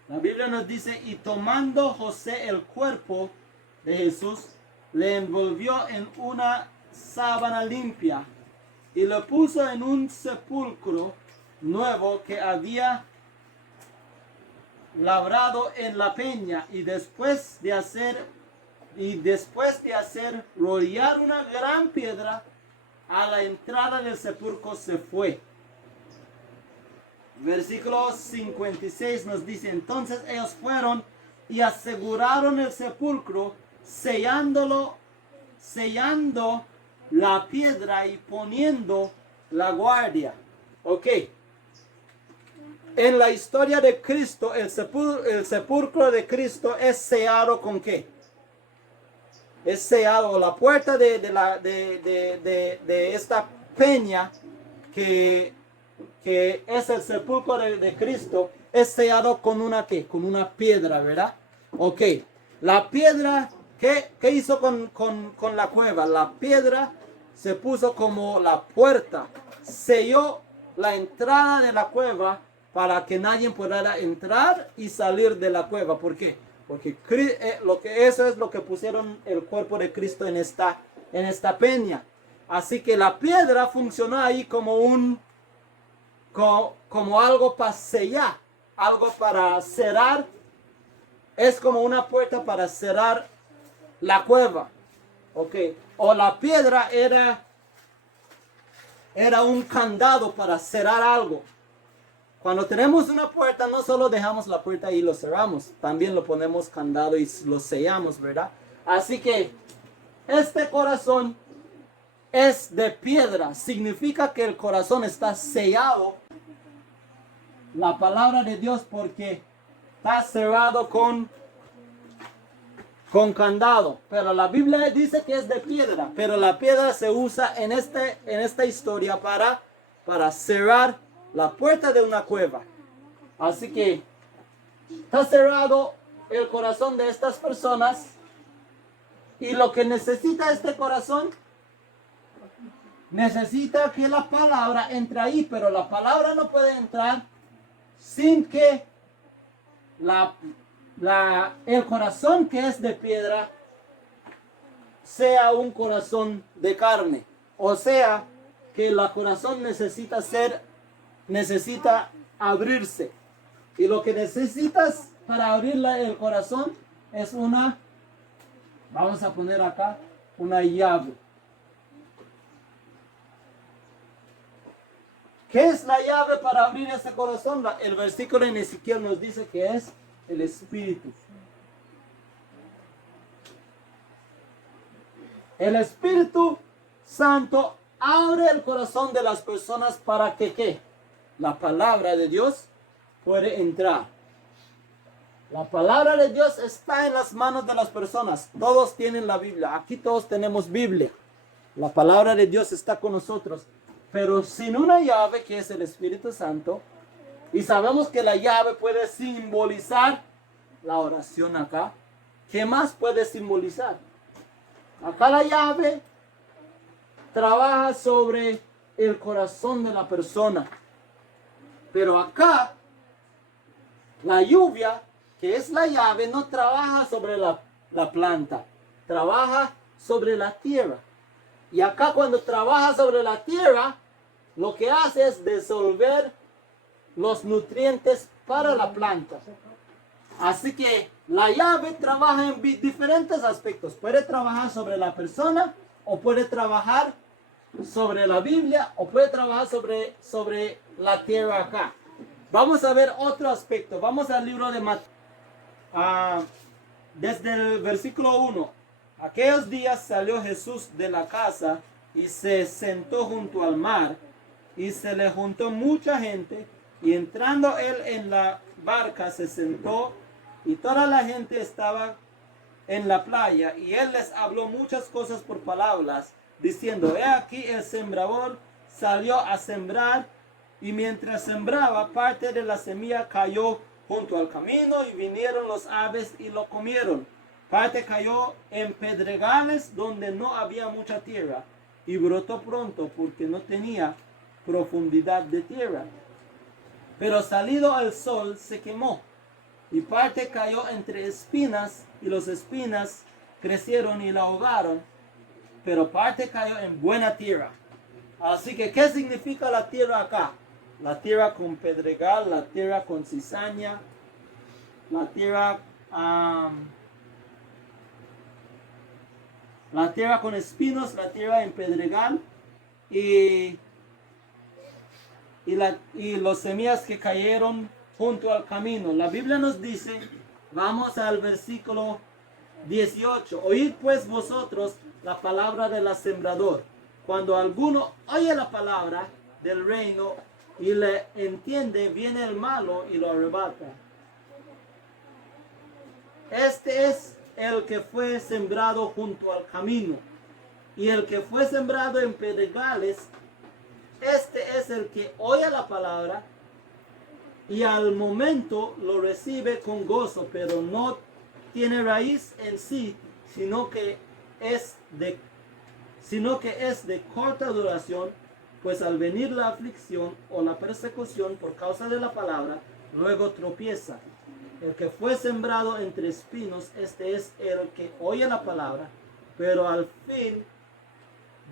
La Biblia nos dice, y tomando José el cuerpo de Jesús, le envolvió en una sábana limpia y lo puso en un sepulcro nuevo que había labrado en la peña, y después de hacer rollar una gran piedra a la entrada del sepulcro se fue. Versículo 56 nos dice, entonces ellos fueron y aseguraron el sepulcro, sellando la piedra y poniendo la guardia. Ok. En la historia de Cristo, el sepulcro de Cristo es sellado ¿con qué? Es sellado. La puerta de esta peña que es el sepulcro de Cristo es sellado con una ¿qué? Con una piedra, ¿verdad? Ok. La piedra, ¿qué hizo con la cueva? La piedra se puso como la puerta, selló la entrada de la cueva para que nadie pudiera entrar y salir de la cueva. ¿Por qué? Porque eso es lo que pusieron el cuerpo de Cristo en esta peña. Así que la piedra funcionó ahí como algo para sellar, algo para cerrar. Es como una puerta para cerrar la cueva. Ok. O la piedra era un candado para cerrar algo. Cuando tenemos una puerta, no solo dejamos la puerta y lo cerramos, también lo ponemos candado y lo sellamos, ¿verdad? Así que este corazón es de piedra, significa que el corazón está sellado, la palabra de Dios, porque está cerrado con candado. Pero la Biblia dice que es de piedra, pero la piedra se usa en esta historia para cerrar la puerta de una cueva. Así que está cerrado el corazón de estas personas, y lo que necesita este corazón, necesita que la palabra entre ahí, pero la palabra no puede entrar sin que el corazón que es de piedra sea un corazón de carne. O sea, que el corazón necesita abrirse. Y lo que necesitas para abrir el corazón es vamos a poner acá, una llave. ¿Qué es la llave para abrir ese corazón? El versículo en Ezequiel nos dice que es el Espíritu. El Espíritu Santo abre el corazón de las personas para que ¿qué? La palabra de Dios puede entrar. La palabra de Dios está en las manos de las personas. Todos tienen la Biblia. Aquí todos tenemos Biblia. La palabra de Dios está con nosotros. Pero sin una llave que es el Espíritu Santo, y sabemos que la llave puede simbolizar la oración acá. ¿Qué más puede simbolizar? Acá la llave trabaja sobre el corazón de la persona. Pero acá, la lluvia, que es la llave, no trabaja sobre la planta. Trabaja sobre la tierra. Y acá cuando trabaja sobre la tierra, lo que hace es disolver los nutrientes para la planta. Así que la llave trabaja en diferentes aspectos. Puede trabajar sobre la persona, o puede trabajar sobre la Biblia, o puede trabajar sobre la tierra acá. Vamos a ver otro aspecto. Vamos al libro de Mateo. Desde el versículo 1. Aquellos días salió Jesús de la casa y se sentó junto al mar, y se le juntó mucha gente, y entrando él en la barca se sentó, y toda la gente estaba en la playa, y él les habló muchas cosas por palabras, diciendo: he aquí el sembrador salió a sembrar, y mientras sembraba, parte de la semilla cayó junto al camino, y vinieron los aves y lo comieron. Parte cayó en pedregales donde no había mucha tierra, y brotó pronto porque no tenía profundidad de tierra. Pero salido al sol se quemó, y parte cayó entre espinas, y las espinas crecieron y la ahogaron. Pero parte cayó en buena tierra. Así que, ¿qué significa la tierra acá? La tierra con pedregal, la tierra con cizaña, la tierra con espinos, la tierra en pedregal, y las semillas que cayeron junto al camino. La Biblia nos dice, vamos al versículo 18: oíd pues vosotros la palabra del sembrador. Cuando alguno oye la palabra del reino y le entiende, viene el malo y lo arrebata. Este es el que fue sembrado junto al camino, y el que fue sembrado en pedregales, este es el que oye la palabra y al momento lo recibe con gozo, pero no tiene raíz en sí, sino que es de corta duración, pues al venir la aflicción o la persecución por causa de la palabra, luego tropieza. El que fue sembrado entre espinos, este es el que oye la palabra, pero al fin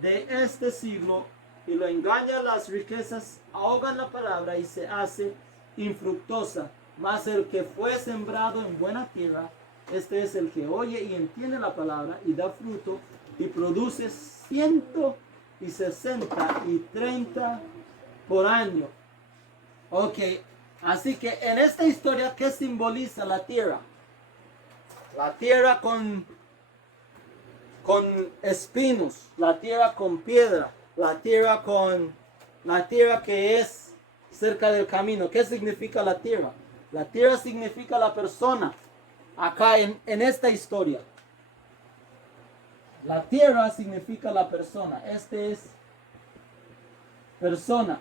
de este siglo, y lo engañan las riquezas, ahogan la palabra y se hace infructuosa. Mas el que fue sembrado en buena tierra, este es el que oye y entiende la palabra y da fruto y produce 160 y 30 por año. Ok, así que en esta historia, ¿qué simboliza la tierra? La tierra con espinos, la tierra con piedra, la tierra que es cerca del camino. ¿Qué significa la tierra? La tierra significa la persona. Acá en esta historia, la tierra significa la persona. Este es persona.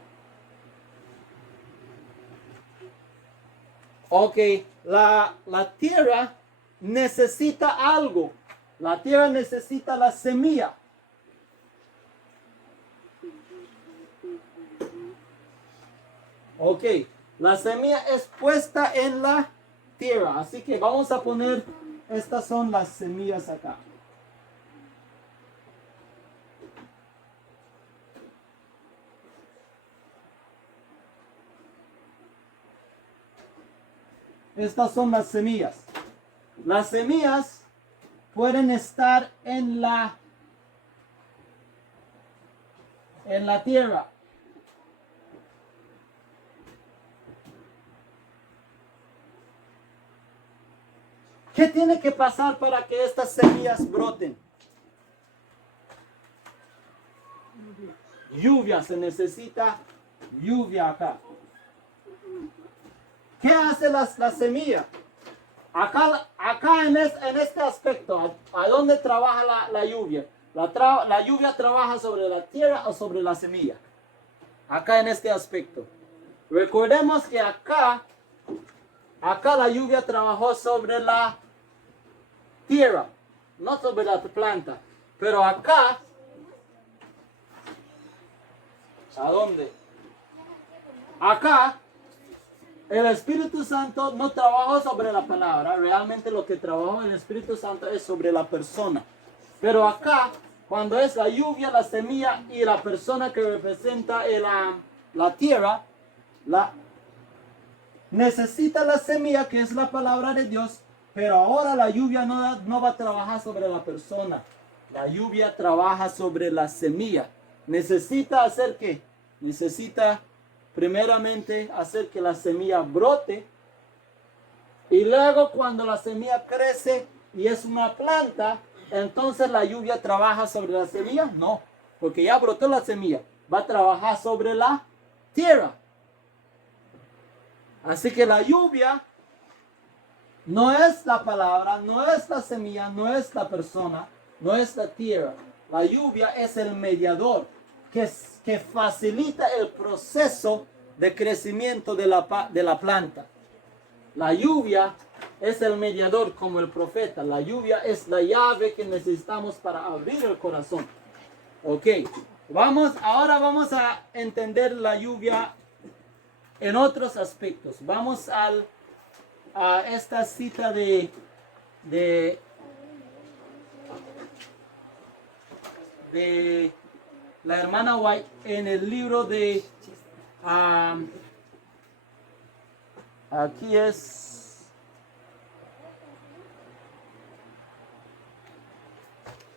Ok, la tierra necesita algo. La tierra necesita la semilla. Ok, la semilla es puesta en la tierra. Así que vamos a poner, estas son las semillas acá. Estas son las semillas. Las semillas pueden estar en la tierra. ¿Qué tiene que pasar para que estas semillas broten? Lluvia, se necesita lluvia acá. ¿Qué hace la semilla? Acá en este aspecto, ¿a dónde trabaja la lluvia? La lluvia trabaja sobre la tierra o sobre la semilla. Acá en este aspecto. Recordemos que acá la lluvia trabajó sobre la tierra, no sobre la planta. Pero acá, ¿a dónde? Acá, el Espíritu Santo no trabajó sobre la palabra. Realmente lo que trabajó el Espíritu Santo es sobre la persona. Pero acá, cuando es la lluvia, la semilla y la persona que representa la tierra, necesita la semilla, que es la palabra de Dios. Pero ahora la lluvia no va a trabajar sobre la persona. La lluvia trabaja sobre la semilla. Necesita hacer ¿qué? Necesita primeramente hacer que la semilla brote. Y luego cuando la semilla crece y es una planta, entonces la lluvia trabaja sobre la semilla. No, porque ya brotó la semilla. Va a trabajar sobre la tierra. Así que la lluvia no es la palabra, no es la semilla, no es la persona, no es la tierra. La lluvia es el mediador que facilita el proceso de crecimiento de la planta. La lluvia es el mediador como el profeta. La lluvia es la llave que necesitamos para abrir el corazón. Ok, ahora vamos a entender la lluvia en otros aspectos. Vamos a esta cita de la hermana White en el libro de aquí es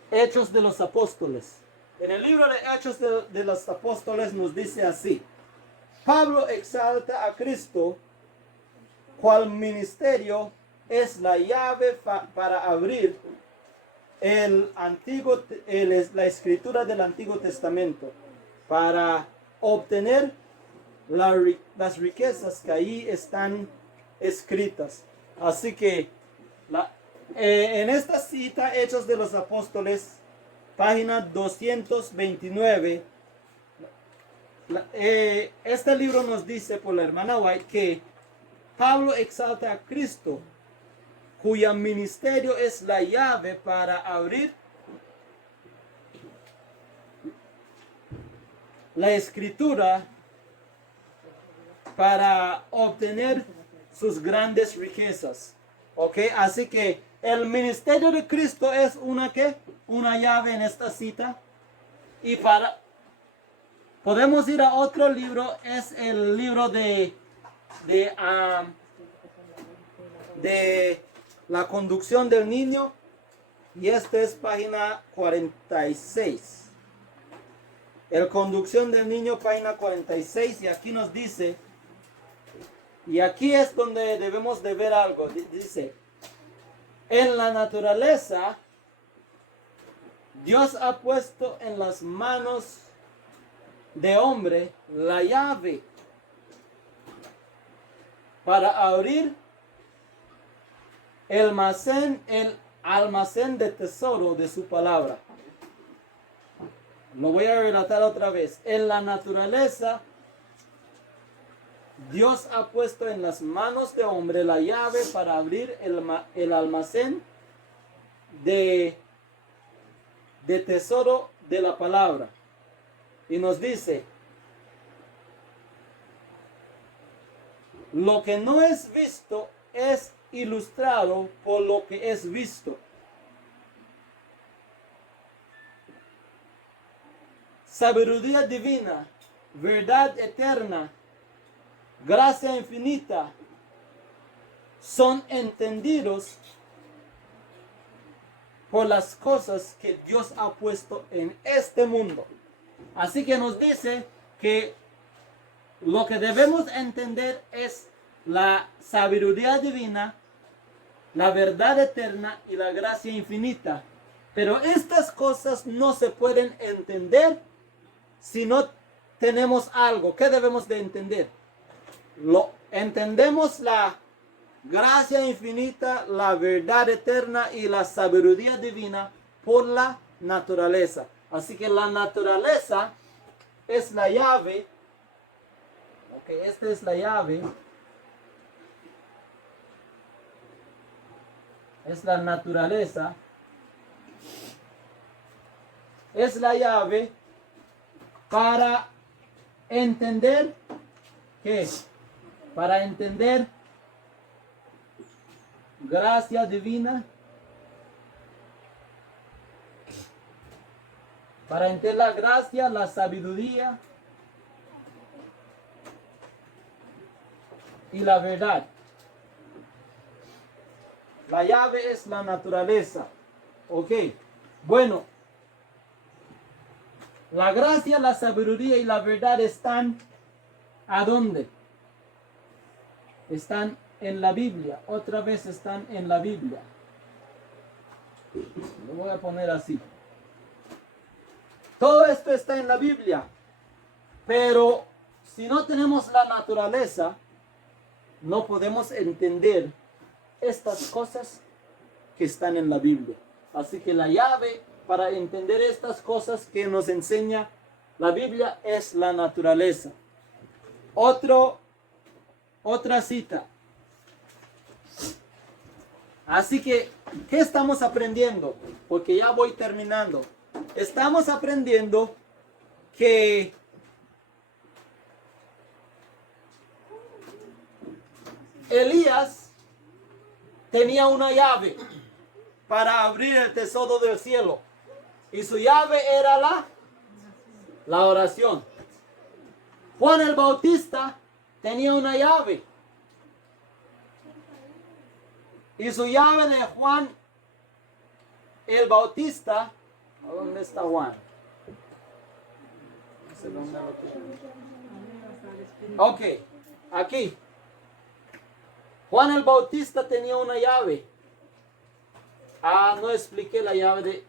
Hechos de los Apóstoles. En el libro de Hechos de los Apóstoles nos dice así: Pablo exalta a Cristo, cual ministerio es la llave para abrir la escritura del Antiguo Testamento, para obtener las riquezas que ahí están escritas. Así que en esta cita, Hechos de los Apóstoles, página 229, este libro nos dice por la hermana White que Pablo exalta a Cristo, cuyo ministerio es la llave para abrir la escritura, para obtener sus grandes riquezas. ¿Ok? Así que el ministerio de Cristo es una llave en esta cita. Y podemos ir a otro libro, es el libro de la conducción del niño, y este es página 46. El conducción del niño, página 46, y aquí nos dice, y aquí es donde debemos de ver algo. Dice: en la naturaleza, Dios ha puesto en las manos de hombre la llave para abrir el almacén de tesoro de su palabra. Lo voy a relatar otra vez. En la naturaleza, Dios ha puesto en las manos de hombre la llave para abrir el almacén de tesoro de la palabra. Y nos dice: lo que no es visto es ilustrado por lo que es visto. Sabiduría divina, verdad eterna, gracia infinita, son entendidos por las cosas que Dios ha puesto en este mundo. Así que nos dice que lo que debemos entender es la sabiduría divina, la verdad eterna y la gracia infinita. Pero estas cosas no se pueden entender si no tenemos algo. ¿Qué debemos de entender? Entendemos la gracia infinita, la verdad eterna y la sabiduría divina por la naturaleza. Así que la naturaleza es la llave. Ok, esta es la llave. Es la naturaleza. Es la llave para entender ¿qué? Para entender gracia divina, para entender la gracia, la sabiduría y la verdad. La llave es la naturaleza. Ok, bueno, la gracia, la sabiduría y la verdad están ¿a dónde? Están en la Biblia. Otra vez están en la Biblia. Lo voy a poner así. Todo esto está en la Biblia. Pero si no tenemos la naturaleza, no podemos entender estas cosas que están en la Biblia. Así que la llave para entender estas cosas que nos enseña la Biblia es la naturaleza. Otra cita. Así que, ¿qué estamos aprendiendo? Porque ya voy terminando. Estamos aprendiendo que Elías tenía una llave para abrir el tesoro del cielo. Y su llave era la oración. Juan el Bautista tenía una llave. Y su llave de Juan el Bautista, ¿dónde está Juan? No sé dónde lo tengo. Ok, aquí. Juan el Bautista tenía una llave. No expliqué la llave de...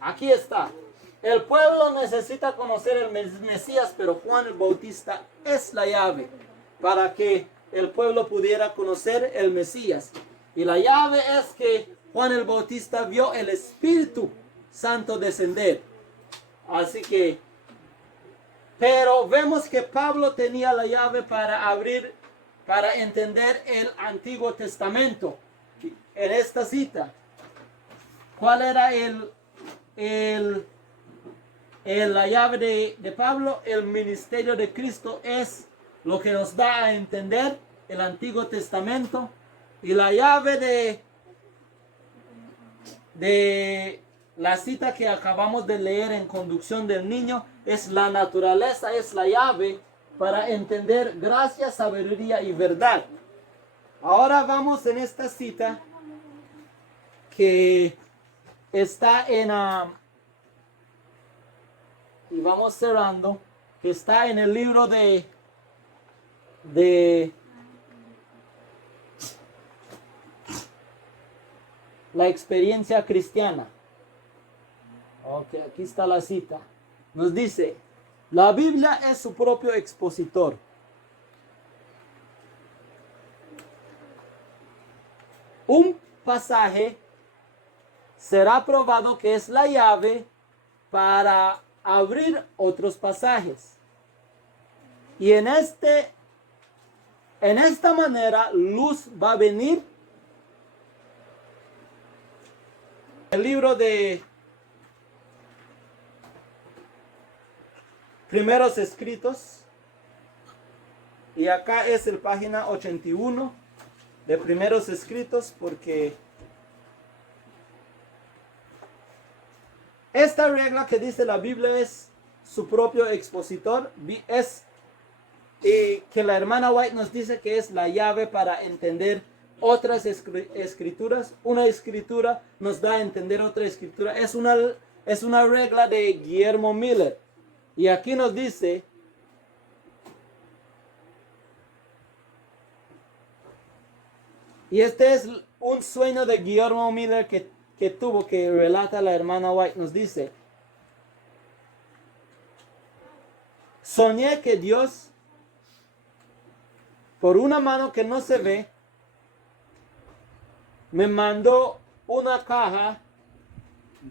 aquí está. El pueblo necesita conocer el Mesías, pero Juan el Bautista es la llave para que el pueblo pudiera conocer el Mesías. Y la llave es que Juan el Bautista vio el Espíritu Santo descender. Así que, pero vemos que Pablo tenía la llave para abrir, para entender el Antiguo Testamento. En esta cita, ¿cuál era la llave de Pablo? El ministerio de Cristo es lo que nos da a entender el Antiguo Testamento. Y la llave de la cita que acabamos de leer en Conducción del Niño es la naturaleza, es la llave para entender gracia, sabiduría y verdad. Ahora vamos en esta cita que está y vamos cerrando, que está en el libro de la experiencia cristiana. Ok, aquí está la cita. Nos dice, la Biblia es su propio expositor. Un pasaje será probado que es la llave para abrir otros pasajes. Y en esta manera luz va a venir. El libro de Primeros Escritos, y acá es el página 81 de Primeros Escritos, porque esta regla que dice la Biblia es su propio expositor, y que la hermana White nos dice que es la llave para entender otras escrituras. Una escritura nos da a entender otra escritura. Es una regla de Guillermo Miller. Y aquí nos dice, y este es un sueño de Guillermo Miller que tuvo, que relata la hermana White. Nos dice: soñé que Dios, por una mano que no se ve, me mandó una caja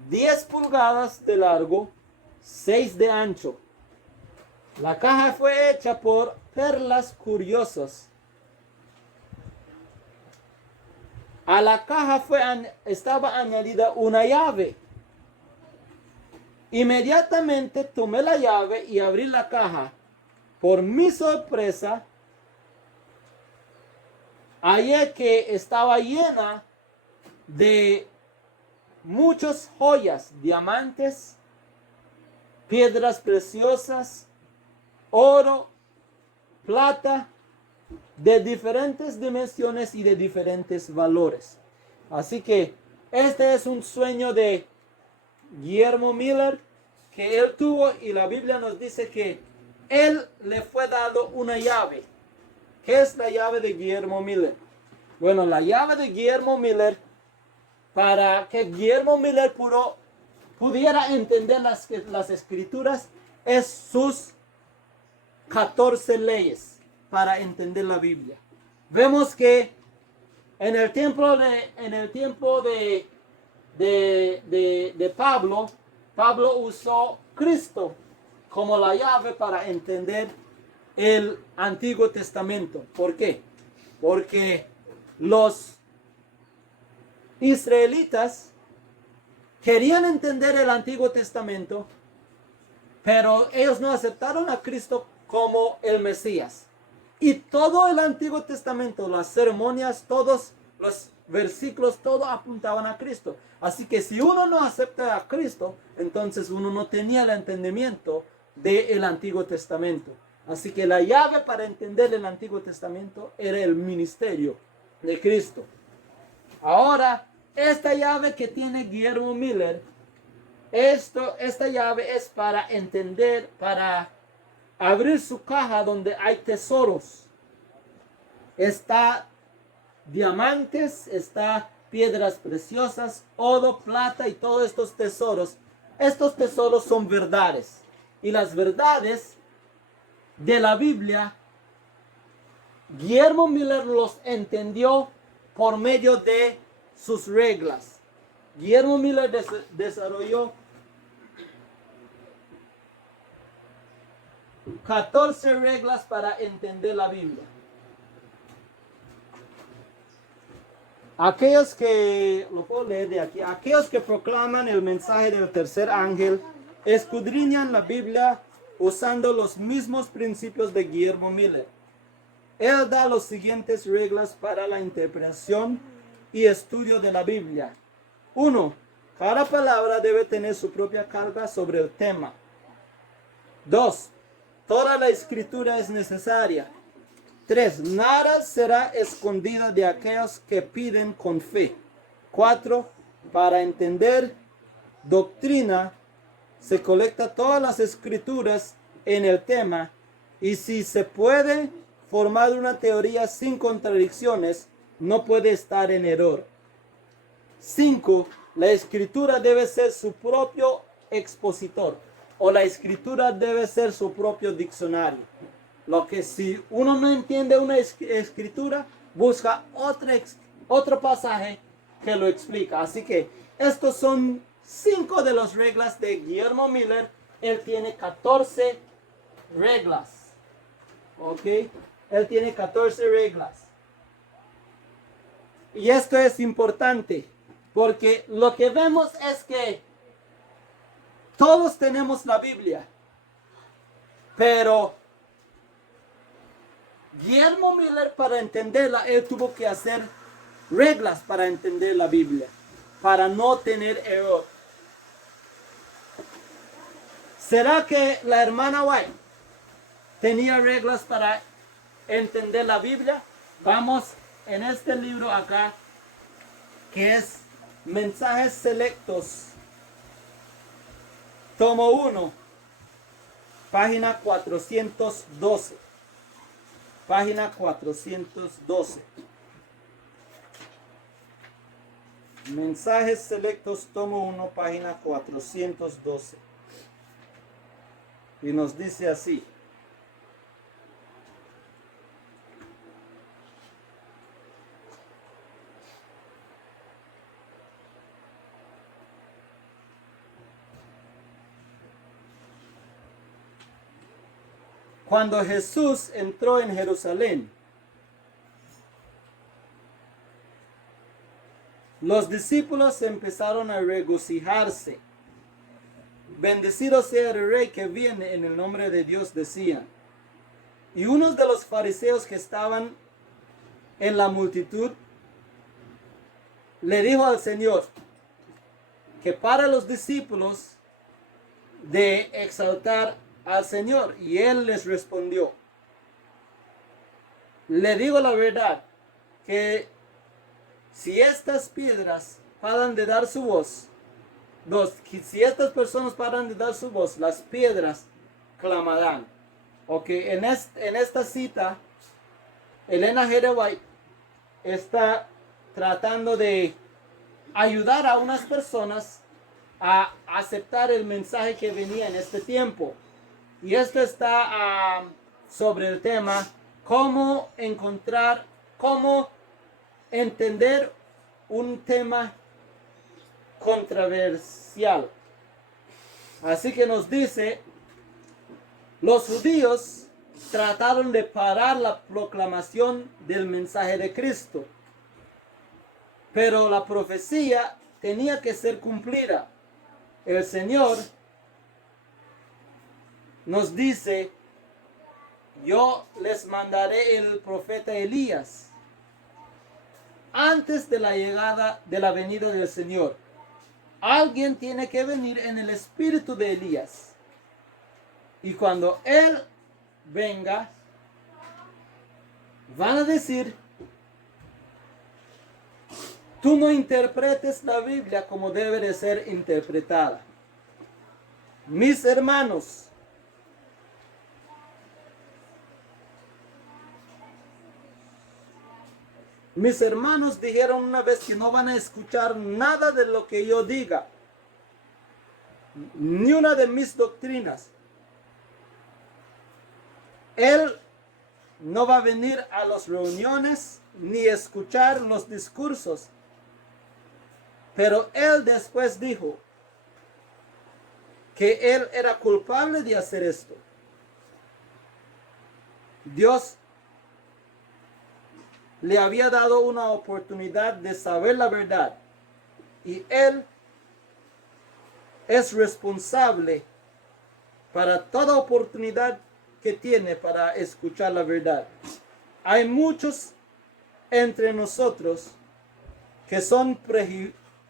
10 pulgadas de largo, 6 de ancho. La caja fue hecha por perlas curiosas. A la caja estaba añadida una llave. Inmediatamente tomé la llave y abrí la caja. Por mi sorpresa, hallé que estaba llena de muchas joyas, diamantes, piedras preciosas, oro, plata, de diferentes dimensiones y de diferentes valores. Así que este es un sueño de Guillermo Miller que él tuvo, y la Biblia nos dice que él le fue dado una llave. ¿Qué es la llave de Guillermo Miller? Bueno, la llave de Guillermo Miller, para que Guillermo Miller pudiera entender las escrituras, es sus 14 leyes para entender la Biblia. Vemos que en el tiempo de Pablo usó Cristo como la llave para entender el Antiguo Testamento. ¿Por qué? Porque los israelitas querían entender el Antiguo Testamento, pero ellos no aceptaron a Cristo como el Mesías. Y todo el Antiguo Testamento, las ceremonias, todos los versículos, todo apuntaban a Cristo. Así que si uno no acepta a Cristo, entonces uno no tenía el entendimiento del Antiguo Testamento. Así que la llave para entender el Antiguo Testamento era el ministerio de Cristo. Ahora, esta llave que tiene Guillermo Miller, esta llave es para entender, para abrir su caja donde hay tesoros. Está diamantes, está piedras preciosas, oro, plata y todos estos tesoros. Estos tesoros son verdades. Y las verdades de la Biblia, Guillermo Miller los entendió por medio de sus reglas. Guillermo Miller desarrolló 14 reglas para entender la Biblia. Aquellos que, lo puedo leer de aquí, aquellos que proclaman el mensaje del tercer ángel escudriñan la Biblia usando los mismos principios de Guillermo Miller. Él da las siguientes reglas para la interpretación y estudio de la Biblia. 1. Cada palabra debe tener su propia carga sobre el tema. 2. Toda la escritura es necesaria. 3. Nada será escondido de aquellos que piden con fe. 4. Para entender doctrina, se colecta todas las escrituras en el tema, y si se puede formar una teoría sin contradicciones, no puede estar en error. 5. La escritura debe ser su propio expositor, o la escritura debe ser su propio diccionario. Lo que si uno no entiende una escritura, busca otro pasaje que lo explica. Así que estos son 5 de las reglas de Guillermo Miller. Él tiene 14 reglas. ¿Ok? Él tiene 14 reglas. Y esto es importante, porque lo que vemos es que todos tenemos la Biblia, pero Guillermo Miller, para entenderla, él tuvo que hacer reglas para entender la Biblia, para no tener error. ¿Será que la hermana White tenía reglas para entender la Biblia? Vamos en este libro acá, que es Mensajes Selectos, tomo 1, página 412. Página 412. Mensajes Selectos, tomo 1, página 412. Y nos dice así. Cuando Jesús entró en Jerusalén, los discípulos empezaron a regocijarse. Bendecido sea el Rey que viene en el nombre de Dios, decían. Y uno de los fariseos que estaban en la multitud le dijo al Señor que para los discípulos de exaltar al Señor. Y él les respondió: le digo la verdad, que si estas piedras paran de dar su voz, si estas personas paran de dar su voz, las piedras clamarán. Ok, en esta cita, Elena G. White está tratando de ayudar a unas personas a aceptar el mensaje que venía en este tiempo. Y esto está sobre el tema cómo entender un tema controversial. Así que nos dice, los judíos trataron de parar la proclamación del mensaje de Cristo, pero la profecía tenía que ser cumplida. El Señor nos dice: yo les mandaré el profeta Elías antes de la llegada de la venida del Señor. Alguien tiene que venir en el espíritu de Elías. Y cuando él venga, van a decir: tú no interpretes la Biblia como debe de ser interpretada. Mis hermanos, dijeron una vez que no van a escuchar nada de lo que yo diga, ni una de mis doctrinas. Él no va a venir a las reuniones ni escuchar los discursos. Pero él después dijo que él era culpable de hacer esto. Dios le había dado una oportunidad de saber la verdad, y él es responsable para toda oportunidad que tiene para escuchar la verdad. Hay muchos entre nosotros que son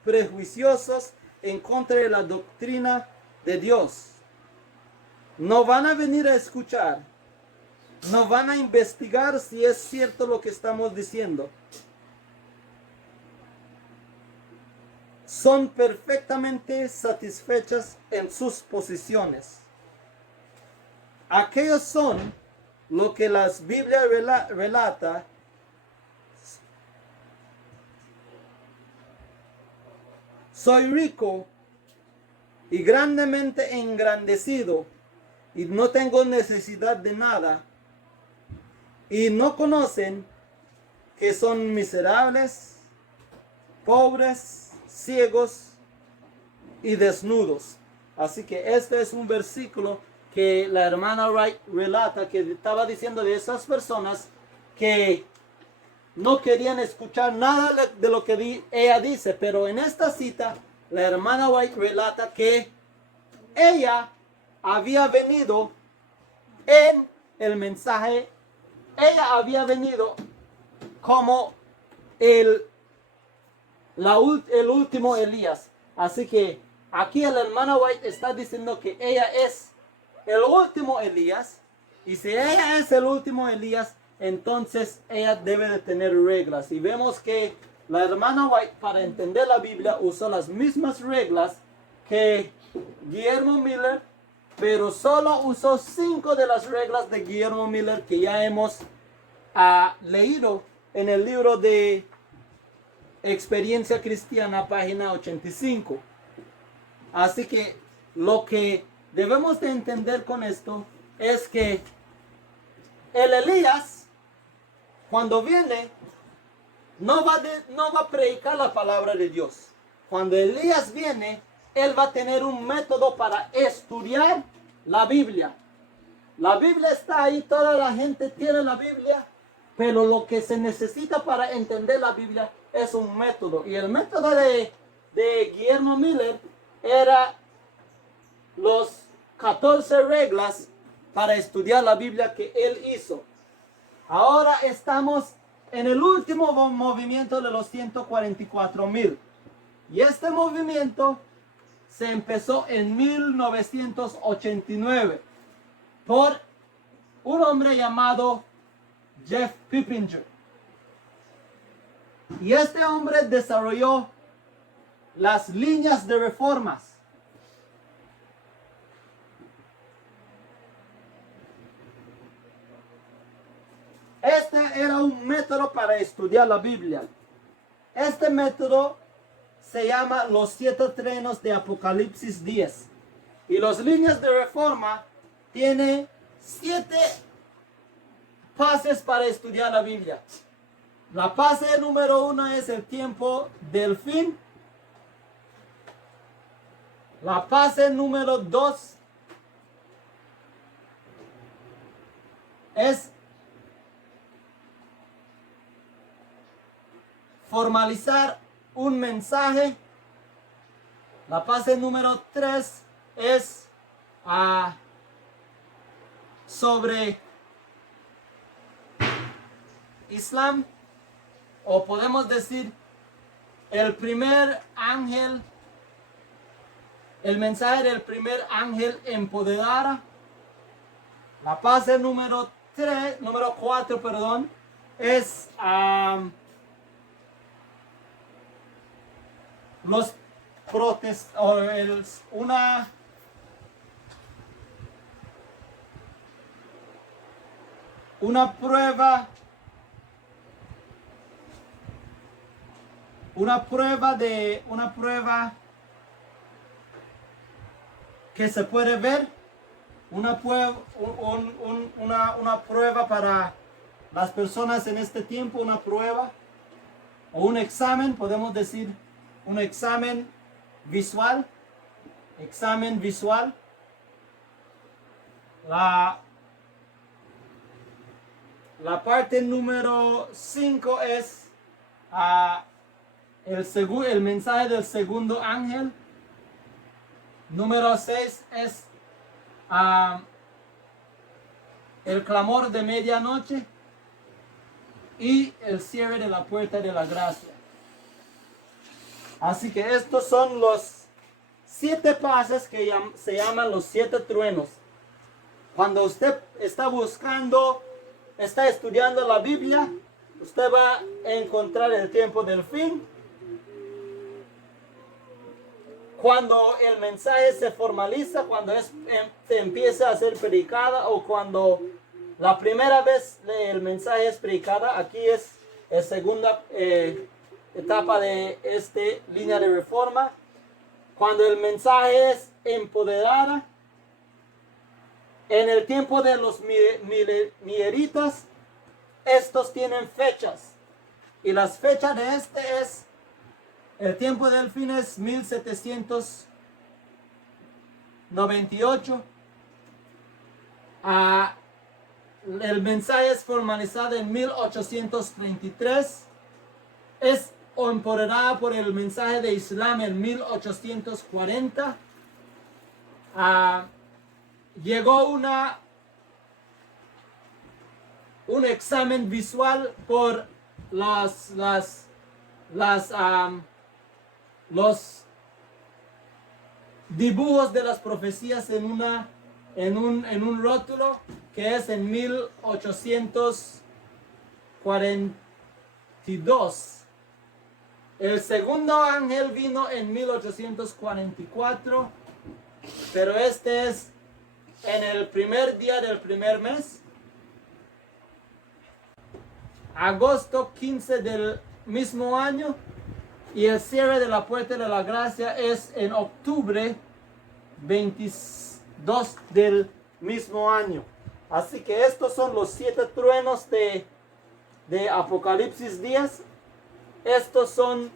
prejuiciosos en contra de la doctrina de Dios. No van a venir a escuchar, no van a investigar si es cierto lo que estamos diciendo. Son perfectamente satisfechas en sus posiciones. Aquellos son lo que la Biblia relata. Soy rico y grandemente engrandecido y no tengo necesidad de nada. Y no conocen que son miserables, pobres, ciegos y desnudos. Así que este es un versículo que la hermana Wright relata, que estaba diciendo de esas personas que no querían escuchar nada de lo que ella dice. Pero en esta cita, la hermana White relata que ella había venido en el mensaje. Ella había venido como el último Elías. Así que aquí el hermano White está diciendo que ella es el último Elías. Y si ella es el último Elías, entonces ella debe de tener reglas. Y vemos que la hermana White, para entender la Biblia, usó las mismas reglas que Guillermo Miller, pero solo usó 5 de las reglas de Guillermo Miller que ya hemos leído en el libro de Experiencia Cristiana, página 85. Así que lo que debemos de entender con esto es que el Elías, cuando viene, no va a predicar la palabra de Dios. Cuando Elías viene, él va a tener un método para estudiar la Biblia. La Biblia está ahí, toda la gente tiene la Biblia, pero lo que se necesita para entender la Biblia es un método. Y el método de Guillermo Miller era los 14 reglas para estudiar la Biblia que él hizo. Ahora estamos en el último movimiento de los 144,000. Y este movimiento se empezó en 1989 por un hombre llamado Jeff Pippinger. Y este hombre desarrolló las líneas de reformas. Este era un método para estudiar la Biblia. Este método se llama los 7 trenos de Apocalipsis 10. Y las líneas de reforma tienen 7 fases para estudiar la Biblia. La fase número 1 es el tiempo del fin. La fase número 2 es formalizar un mensaje. La fase número 3 es sobre Islam, o podemos decir el primer ángel, el mensaje del primer ángel empoderada. La fase número 4, perdón, es los una prueba que se puede ver, una prueba para las personas en este tiempo, una prueba o un examen, podemos decir un examen visual. La parte número 5 es el mensaje del segundo ángel. Número 6 es el clamor de medianoche y el cierre de la puerta de la gracia. Así que estos son los 7 pasos que se llaman los 7 truenos. Cuando usted está estudiando la Biblia, usted va a encontrar el tiempo del fin. Cuando el mensaje se formaliza, cuando se empieza a ser predicada, o cuando la primera vez el mensaje es predicada. Aquí es la segunda etapa de esta línea de reforma. Cuando el mensaje es empoderada. En el tiempo de los milleritas, estos tienen fechas. Y las fechas de es, el tiempo del fin es 1798. El mensaje es formalizado en 1833. Es empoderada por el mensaje de Islam en 1840. Llegó un examen visual por los dibujos de las profecías en un rótulo, que es en 1800 1842. El segundo ángel vino en 1844, pero este es en el primer día del primer mes, agosto 15 del mismo año, y el cierre de la puerta de la gracia es en octubre 22 del mismo año. Así que estos son los 7 truenos de Apocalipsis 10. Estos son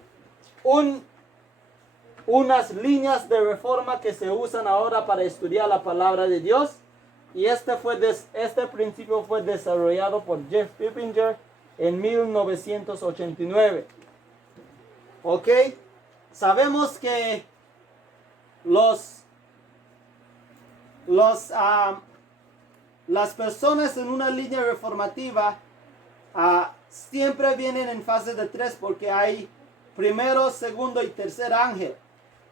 unas líneas de reforma que se usan ahora para estudiar la palabra de Dios. Y este principio fue desarrollado por Jeff Pippinger en 1989. ¿Ok? Sabemos que las personas en una línea reformativa siempre vienen en fase de 3 porque hay primero, segundo y tercer ángel.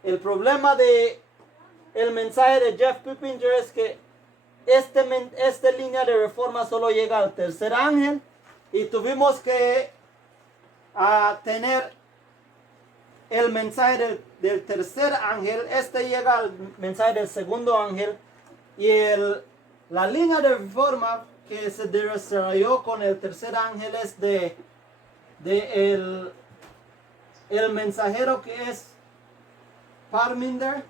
El problema de el mensaje de Jeff Pippinger es que esta línea de reforma solo llega al tercer ángel, y tuvimos que tener el mensaje del tercer ángel. Este llega al mensaje del segundo ángel, y la línea de reforma que se desarrolló con el tercer ángel es el mensajero que es Parminder,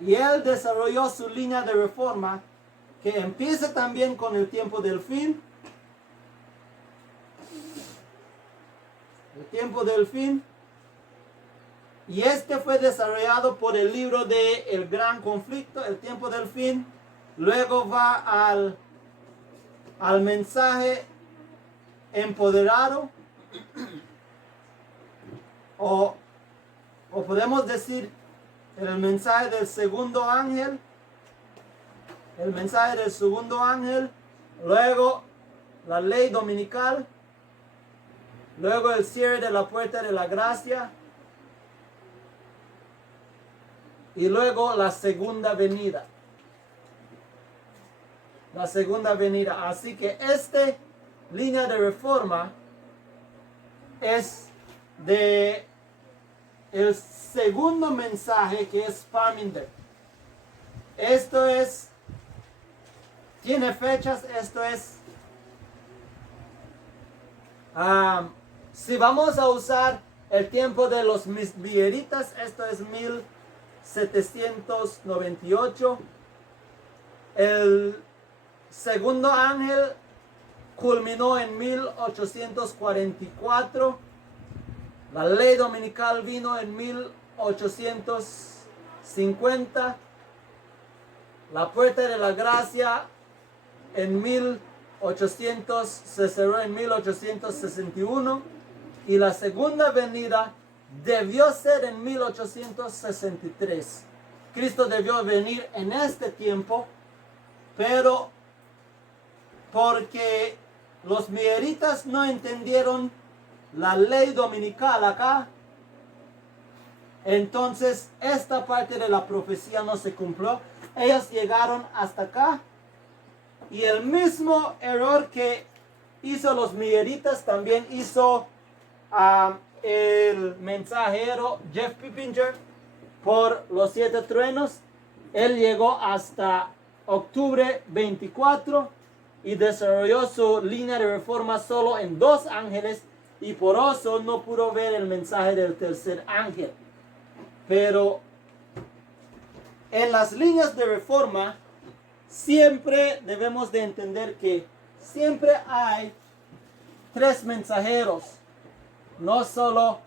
y él desarrolló su línea de reforma que empieza también con el tiempo del fin. El tiempo del fin. Y este fue desarrollado por el libro de El Gran Conflicto, el tiempo del fin. Luego va al mensaje empoderado. O podemos decir el mensaje del segundo ángel. El mensaje del segundo ángel. Luego la ley dominical. Luego el cierre de la puerta de la gracia. Y luego la segunda venida. La segunda venida. Así que esta línea de reforma es de el segundo mensaje, que es Parminder. Esto es, tiene fechas. Esto es, si vamos a usar el tiempo de los mieritas, esto es 1798. El segundo ángel culminó en 1844. La ley dominical vino en 1850. La puerta de la gracia se cerró en 1861. Y la segunda venida debió ser en 1863. Cristo debió venir en este tiempo, pero porque los mieritas no entendieron la ley dominical acá, entonces esta parte de la profecía no se cumplió. Ellos llegaron hasta acá, y el mismo error que hizo los mieritas también hizo el mensajero Jeff Pippinger por los 7 truenos. Él llegó hasta octubre 24 y desarrolló su línea de reforma solo en 2 ángeles, y por eso no pudo ver el mensaje del tercer ángel. Pero en las líneas de reforma siempre debemos de entender que siempre hay 3 mensajeros, no solo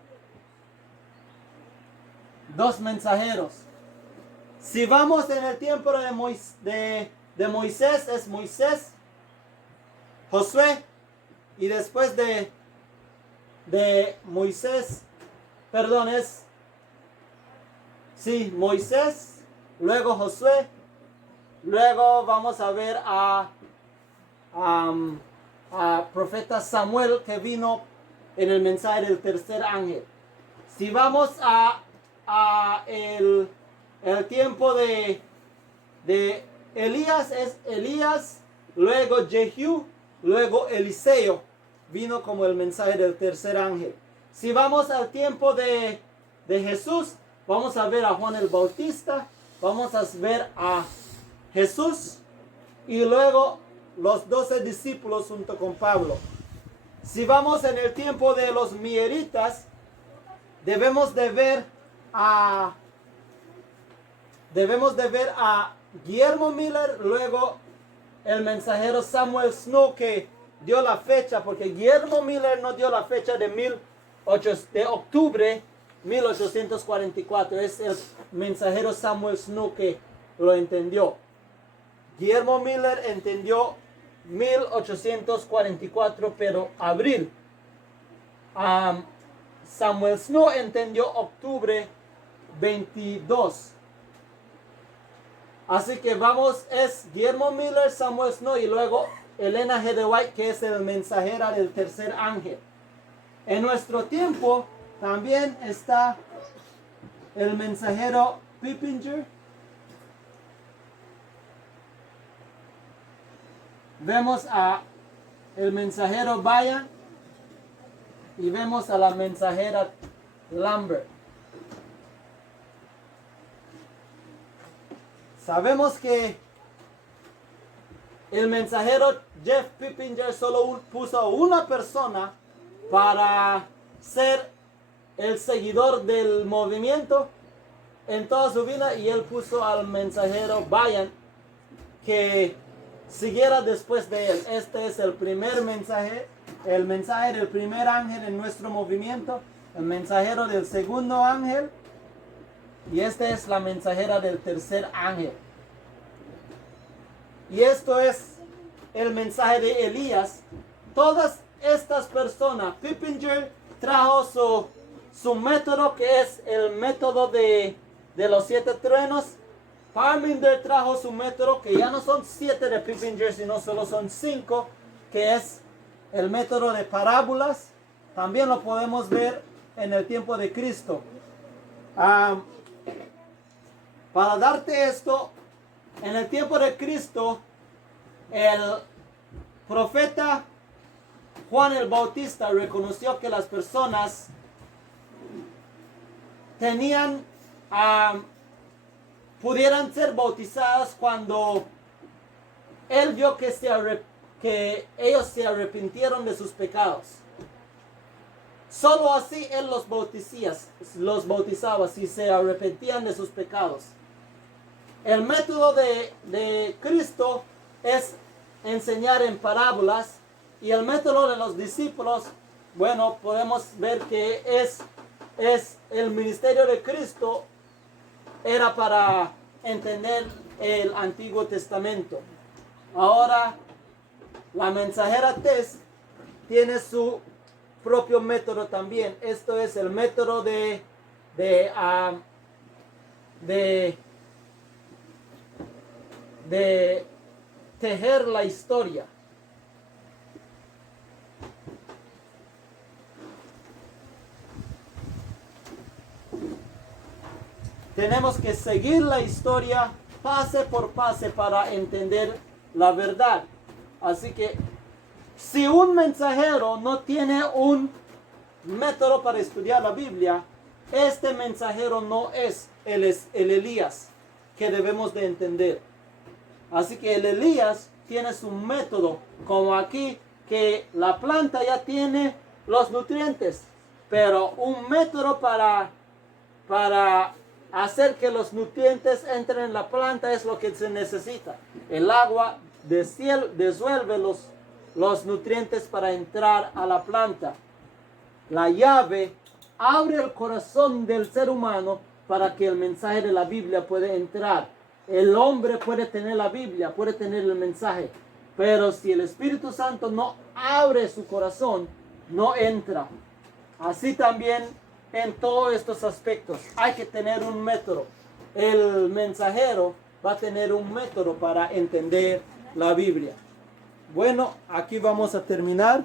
2 mensajeros. Si vamos en el tiempo de Moisés, es Moisés, Josué, y después de Moisés, perdón, Moisés, luego Josué, luego vamos a ver a profeta Samuel, que vino en el mensaje del tercer ángel. Si vamos a el tiempo de Elías, es Elías, luego Jehú, Luego Eliseo vino como el mensaje del tercer ángel. Si vamos al tiempo de Jesús, vamos a ver a Juan el Bautista, vamos a ver a Jesús y luego los 12 discípulos junto con Pablo. Si vamos en el tiempo de los mieritas, debemos de ver a Guillermo Miller, luego el mensajero Samuel Snow, que dio la fecha, porque Guillermo Miller no dio la fecha de octubre 1844. Es el mensajero Samuel Snow que lo entendió. Guillermo Miller entendió 1844, pero abril. Samuel Snow entendió octubre 22. Así que vamos, es Guillermo Miller, Samuel Snow y luego Elena G. de White, que es el mensajera del tercer ángel. En nuestro tiempo también está el mensajero Pippinger. Vemos a el mensajero Bayan y vemos a la mensajera Lambert. Sabemos que el mensajero Jeff Pippinger solo puso una persona para ser el seguidor del movimiento en toda su vida, y él puso al mensajero Bayan que siguiera después de él. Este es el primer mensaje, el mensaje del primer ángel en nuestro movimiento, el mensajero del segundo ángel, y esta es la mensajera del tercer ángel. Y esto es el mensaje de Elías. Todas estas personas, Pippinger trajo su método, que es el método de los 7 truenos. Parminder trajo su método, que ya no son 7 de Pippinger, sino solo son 5, que es el método de parábolas. También lo podemos ver en el tiempo de Cristo. Para darte esto, en el tiempo de Cristo, el profeta Juan el Bautista reconoció que las personas pudieran ser bautizadas cuando él vio que ellos se arrepintieron de sus pecados. Solo así él los bautizaba si se arrepentían de sus pecados. El método de Cristo es enseñar en parábolas, y el método de los discípulos, bueno, podemos ver que es el ministerio de Cristo era para entender el Antiguo Testamento. Ahora la mensajera Tess tiene su propio método también. Esto es el método de tejer la historia. Tenemos que seguir la historia pase por pase para entender la verdad. Así que si un mensajero no tiene un método para estudiar la Biblia, este mensajero no es el Elías que debemos de entender. Así que el Elías tiene su método, como aquí, que la planta ya tiene los nutrientes, pero un método para hacer que los nutrientes entren en la planta es lo que se necesita. El agua disuelve los nutrientes para entrar a la planta. La llave abre el corazón del ser humano para que el mensaje de la Biblia pueda entrar. El hombre puede tener la Biblia, puede tener el mensaje, pero si el Espíritu Santo no abre su corazón, no entra. Así también en todos estos aspectos hay que tener un método. El mensajero va a tener un método para entender la Biblia. Bueno, aquí vamos a terminar.